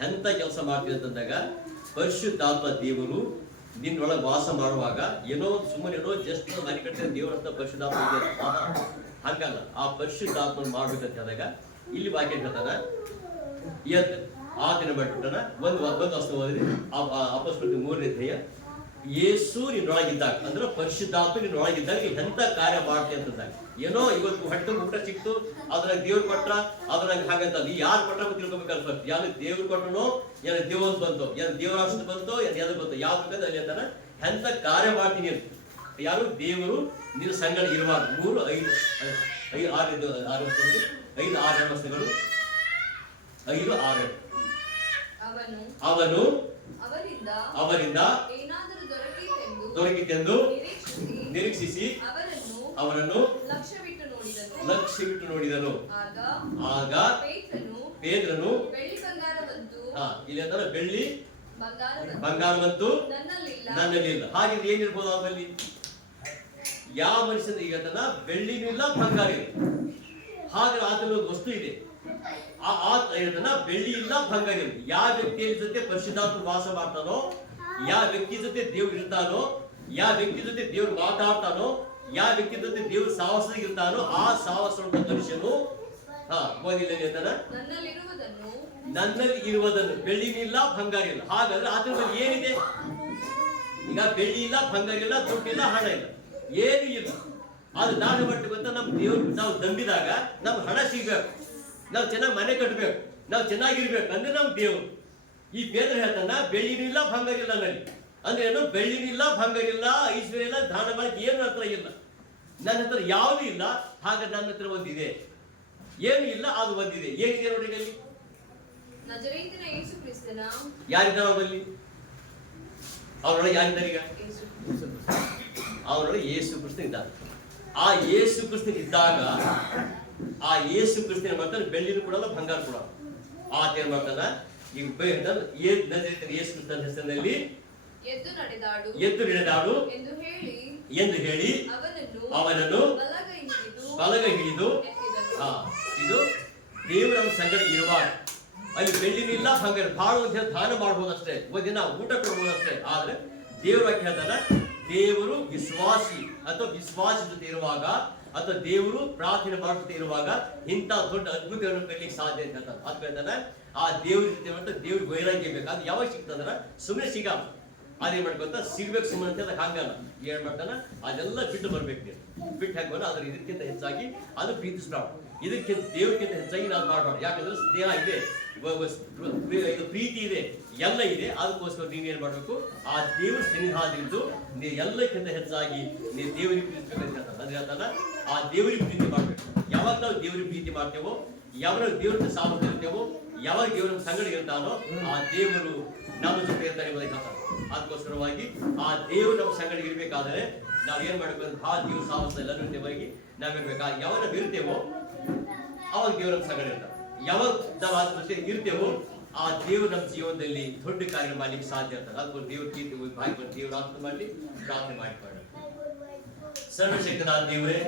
ಎಂತ ಕೆಲಸ ಮಾಡ್ತೀವಿ ಅಂತಂದಾಗ ಪರಿಶುದ್ಧಾತ್ಮ ದೇವರು ನಿನ್ನೊಳಗೆ ವಾಸ ಮಾಡುವಾಗ ಏನೋ ಸುಮ್ಮನೆ ಏನೋ ಜಸ್ಟ್ ಮನೆ ಕಟ್ಟಿದ ದೇವ್ರ ಅಂತ ಪರಿಶುದ್ಧಾತ್ಮ ಹಂಗಲ್ಲ. ಆ ಪರಿಶುದ್ಧಾತ್ಮ ಮಾಡ್ಬೇಕಂತ ಹೇಳಿದಾಗ ಇಲ್ಲಿ ವಾಕ್ಯ ಹೇಳ್ತಾನ, ಆ ದಿನ ಬಿಟ್ಬಿಟ್ಟನ ಒಂದು ವಸ್ತು ಓದಿರಿ, ಅಪೊಸ್ತಲರ 3ನೇ ಅಧ್ಯಾಯ. ಯೇಸು ನಿನ್ನೊಳಗಿದ್ದಾಗ ಅಂದ್ರೆ ಪರಿಶುದ್ಧಾತ್ಮ ನಿನ್ನೊಳಗಿದ್ದಾಗ ನೀನು ಎಂತ ಕಾರ್ಯ ಮಾಡ್ತೀಯ ಅಂತಂದಾಗ, ಏನೋ ಇವತ್ತು ಹೊಟ್ಟೆ ಊಟ ಸಿಕ್ತು, ಅದ್ರಾಗ ದೇವ್ರು ಕೊಟ್ರ, ಅದ್ರಾಗ ಹಾಗಂತ ನೀ ಯಾರು ಕೊಟ್ಟ ತಿಳ್ಕೊಬೇಕಲ್ಲ. ಯಾರು ದೇವ್ರು ಕೊಟ್ಟನೋ, ಏನು ದೇವಂತ ಬಂತು, ಏನು ದೇವರಾಷ್ಟ ಬಂತೋ, ಯಾವ್ದು ಬಂತು, ಯಾವ್ದು ಬೇಕಂತ ಅಲ್ಲಿ ಅಂತಾನ ಎಂತ ಕಾರ್ಯ ಮಾಡ್ತೀನಿ ಅಂತ. ಯಾರು ದೇವರು ನಿನ್ನ ಸಂಗಡ ಇರುವಾಗ 3, 5, 6 ವರ್ಷಗಳು 5, 6 ಅವನು ಅವರಿಂದ ದೊರಕಿತೆಂದು ನಿರೀಕ್ಷಿಸಿ ಅವರನ್ನು ಲಕ್ಷ್ಯವಿಟ್ಟು ನೋಡಿದನು. ಆಗ ಪೇತ್ರನು ಇಲ್ಲಿ ಅಂದ್ರೆ ಬೆಳ್ಳಿ ಬಂಗಾರವಂತೂ ನನ್ನಲ್ಲಿಲ್ಲ. ಹಾಗಿದ್ರೆ ಏನಿರ್ಬೋದು ಅವರಲ್ಲಿ? ಯಾವ ಮನುಷ್ಯನ ಈಗ ಬೆಳ್ಳಿನೂ ಇಲ್ಲ, ಬಂಗಾರ ಇಲ್ಲ. ಹಾಗೆ ಆತನ ವಸ್ತು ಇದೆ, ಬೆಳ್ಳಿ ಇಲ್ಲ, ಬಂಗಾರ ಇಲ್ಲ. ಯಾವ ವ್ಯಕ್ತಿಯ ಜೊತೆ ಪರಿಶುದ್ಧಾತ್ಮ ವಾಸ ಮಾಡ್ತಾನೋ, ಯಾವ ವ್ಯಕ್ತಿ ಜೊತೆ ದೇವ್ರು ಇರ್ತಾನೋ, ಯಾವ ವ್ಯಕ್ತಿ ಜೊತೆ ದೇವ್ರು ಮಾತಾಡ್ತಾನೋ, ಯಾವ ವ್ಯಕ್ತಿ ಜೊತೆ ದೇವ್ರು ಸಾಹಸ ಇರ್ತಾನೋ, ಆ ಸಾಹಸ ಮನುಷ್ಯನು ನನ್ನಲ್ಲಿ ಇರುವುದನ್ನು ಬೆಳ್ಳಿನಿಲ್ಲ, ಬಂಗಾರ ಇಲ್ಲ. ಹಾಗಾದ್ರೆ ಆತನ ಏನಿದೆ? ಈಗ ಬೆಳ್ಳಿ ಇಲ್ಲ, ಬಂಗಾರ ಇಲ್ಲ, ದುಡ್ಡಿಲ್ಲ, ಹಣ ಇಲ್ಲ, ಏನು ಇಲ್ಲ. ಅದು ದಾನ ಮಾಡ್ಬೇಕು ಅಂತ ನಮ್ ದೇವ್ರು ನಾವು ನಂಬಿದಾಗ ನಮ್ ಹಣ ಸಿಗ್ಬೇಕು, ನಾವು ಚೆನ್ನಾಗಿ ಮನೆ ಕಟ್ಟಬೇಕು, ನಾವು ಚೆನ್ನಾಗಿರ್ಬೇಕು ಅಂದ್ರೆ ನಮ್ ದೇವ್ರು. ಈ ಪೇತ್ರ ಹೇಳ್ತಾನ ಬೆಳ್ಳಿನಿಲ್ಲ, ಬಂಗಾರ ಇಲ್ಲ ನನಗೆ. ಅಂದ್ರೆ ಏನು? ಬೆಳ್ಳಿನಿಲ್ಲ, ಬಂಗಾರ ಇಲ್ಲ, ಐಶ್ವರ್ಯ ಇಲ್ಲ, ದಾನ ಮಾಡಿ ಏನು ಹತ್ರ ಇಲ್ಲ, ನನ್ನ ಹತ್ರ ಯಾವುದು ಇಲ್ಲ. ಹಾಗೆ ನನ್ನ ಹತ್ರ ಒಂದಿದೆ, ಏನು ಇಲ್ಲ, ಅದು ಒಂದಿದೆ. ಏನಿದೆ ನೋಡಿ ಅಲ್ಲಿ? ಯಾರಿದ್ದಾರೆ ಅವರಲ್ಲಿ? ಅವರೊಳಗೆ ಯಾರಿದ್ದಾರೆ? ಈಗ ಅವರೊಳಗೆ ಯೇಸು ಕ್ರಿಸ್ತ ಇದ್ದಾನೆ. ಆ ಯೇಸು ಕ್ರಿಸ್ತ ಇದ್ದಾಗ ಆ ಯೇಸು ಕ್ರಿಸ್ತ ಏನ್ ಮಾಡ್ತಾನೆ, ಬೆಳ್ಳಿನೂ ಕೊಡಲ್ಲ, ಬಂಗಾರ ಕೊಡಲ್ಲ. ಆತ ಏನ್ ಮಾಡ್ತಾನ, ಈಗ ಯೇಸು ಕ್ರಿಸ್ತನ ಹೆಸರಿನಲ್ಲಿ ಎದ್ದು ನಡೆದಾಡು ಎಂದು ಹೇಳಿ ಅವನನ್ನು ಬಲಗೈ ಹಿಡಿದು ಇದು ದೇವರ ಸಂಗಡ ಇರುವಾಗ ಅಲ್ಲಿ ಬೆಳ್ಳಿನಿಲ್ಲ, ಬಂಗಾರ ಬಾಳು ಅಂತ ಹೇಳಿ ದಾನ ಮಾಡ್ಬೋದಷ್ಟೇ, ಒಂದಿನ ಊಟ ಕೊಡ್ಬೋದಷ್ಟೇ. ಆದ್ರೆ ದೇವರ ಹೇಳ್ತಾನ, ದೇವರು ವಿಶ್ವಾಸಿ ಅಥವಾ ವಿಶ್ವಾಸಿ ಜೊತೆ ಇರುವಾಗ ಅಥವಾ ದೇವರು ಪ್ರಾರ್ಥನೆ ಮಾಡುತ್ತೆ ಇರುವಾಗ ಇಂಥ ದೊಡ್ಡ ಅದ್ಭುತಗಳನ್ನು ಕಲಿಲಿಕ್ಕೆ ಸಾಧ್ಯ ಅಂತ ಹೇಳ್ತಾನೆ. ಅದ್ ಹೇಳ್ತಾನೆ, ಆ ದೇವ್ರ ಜೊತೆ ಮತ್ತೆ ದೇವ್ರ ವೈರಾಗ್ಯ ಬೇಕು. ಅದು ಯಾವಾಗ ಸಿಗ್ತಂದ್ರ ಸುಮ್ಮನೆ ಸಿಗಲ್ಲ, ಅದೇನ್ ಮಾಡ್ಕೊಂತ ಸಿಗ್ಬೇಕು ಸುಮ್ಮನೆ ಅಂತ ಹಂಗಲ್ಲ. ಏನ್ ಮಾಡ್ತಾನ, ಅದೆಲ್ಲ ಬಿಟ್ಟು ಬರ್ಬೇಕು. ನೀವು ಬಿಟ್ಟು ಹಾಕೋಣ, ಅದ್ರ ಇದಕ್ಕಿಂತ ಹೆಚ್ಚಾಗಿ ಅದು ಪ್ರೀತಿಸ್ಬಾರ್ದು, ಇದಕ್ಕಿಂತ ದೇವ್ರಕ್ಕಿಂತ ಹೆಚ್ಚಾಗಿ ನಾವು ಮಾಡಬಾರ್ದು. ಯಾಕಂದ್ರೆ ಸ್ನೇಹ ಇದೆ, ಇದು ಪ್ರೀತಿ ಇದೆ, ಎಲ್ಲ ಇದೆ. ಅದಕ್ಕೋಸ್ಕರ ನೀವೇನ್ ಮಾಡ್ಬೇಕು, ಆ ದೇವ್ರ ಸನ್ನಿಧಾನದಿಂದ ನೀವು ಎಲ್ಲಕ್ಕಿಂತ ಹೆಚ್ಚಾಗಿ ನೀವು ದೇವರಿಗೆ ಪ್ರೀತಿಸ್ಬೇಕಂತ ಹೇಳ್ತಾನೆ. ಅಂದ್ರೆ ಹೇಳ್ತಾನ, ಆ ದೇವರಿಗೆ ಪ್ರೀತಿ ಮಾಡ್ಬೇಕು. ಯಾವಾಗ ನಾವು ದೇವರಿಗೆ ಪ್ರೀತಿ ಮಾಡ್ತೇವೋ, ಯಾವಾಗ ದೇವ್ರ ಸಾಮರ್ಥ್ಯ ಇರ್ತೇವೋ, ಯಾವಾಗ ದೇವರ ಸಂಗಡ ಇರ್ತಾನೋ, ಆ ದೇವರು ನಮ್ಮ ಜೊತೆ ಇರ್ತಾನೆ ಎಂಬುದಕ್ಕೆ ಹೇಳ್ತಾನೆ. ಅದಕ್ಕೋಸ್ಕರವಾಗಿ ಆ ದೇವರು ನಮ್ಮ ಸಂಗಡ ಇರ್ಬೇಕಾದ್ರೆ ನಾವ್ ಏನ್ ಮಾಡ್ಬೇಕು, ಆ ದೇವ್ರ ಸಾಮರ್ಥ್ಯ ಎಲ್ಲರೂ ಇರ್ತೇವಾಗಿ ನಾವಿರ್ಬೇಕು. ಯಾವಾಗ ನಾವು ಇರ್ತೇವೋ ಅವಾಗ ದೇವ್ರ ನಮ್ಮ ಸಂಗಡ ಇರ್ತಾನೆ. ಯಾವಾಗ ನಾವು ಆ ಜೊತೆ ಇರ್ತೇವೋ ಆ ದೇವ್ರು ನಮ್ಮ ಜೀವನದಲ್ಲಿ ದೊಡ್ಡ ಕಾರ್ಯ ಮಾಡ್ಲಿಕ್ಕೆ ಸಾಧ್ಯ ಇರ್ತಾರೆ. ಅದಕ್ಕೊಂದು ದೇವ್ರ ಪ್ರೀತಿ ಭಾಗ್ಯ ದೇವ್ರ ಆತ್ಮ ಮಾಡಿ ಪ್ರಾರ್ಥನೆ ಮಾಡಿಕೊಳ್ಳ. ಸರ್ವಶಕ್ತನಾದ ದೇವರೇ,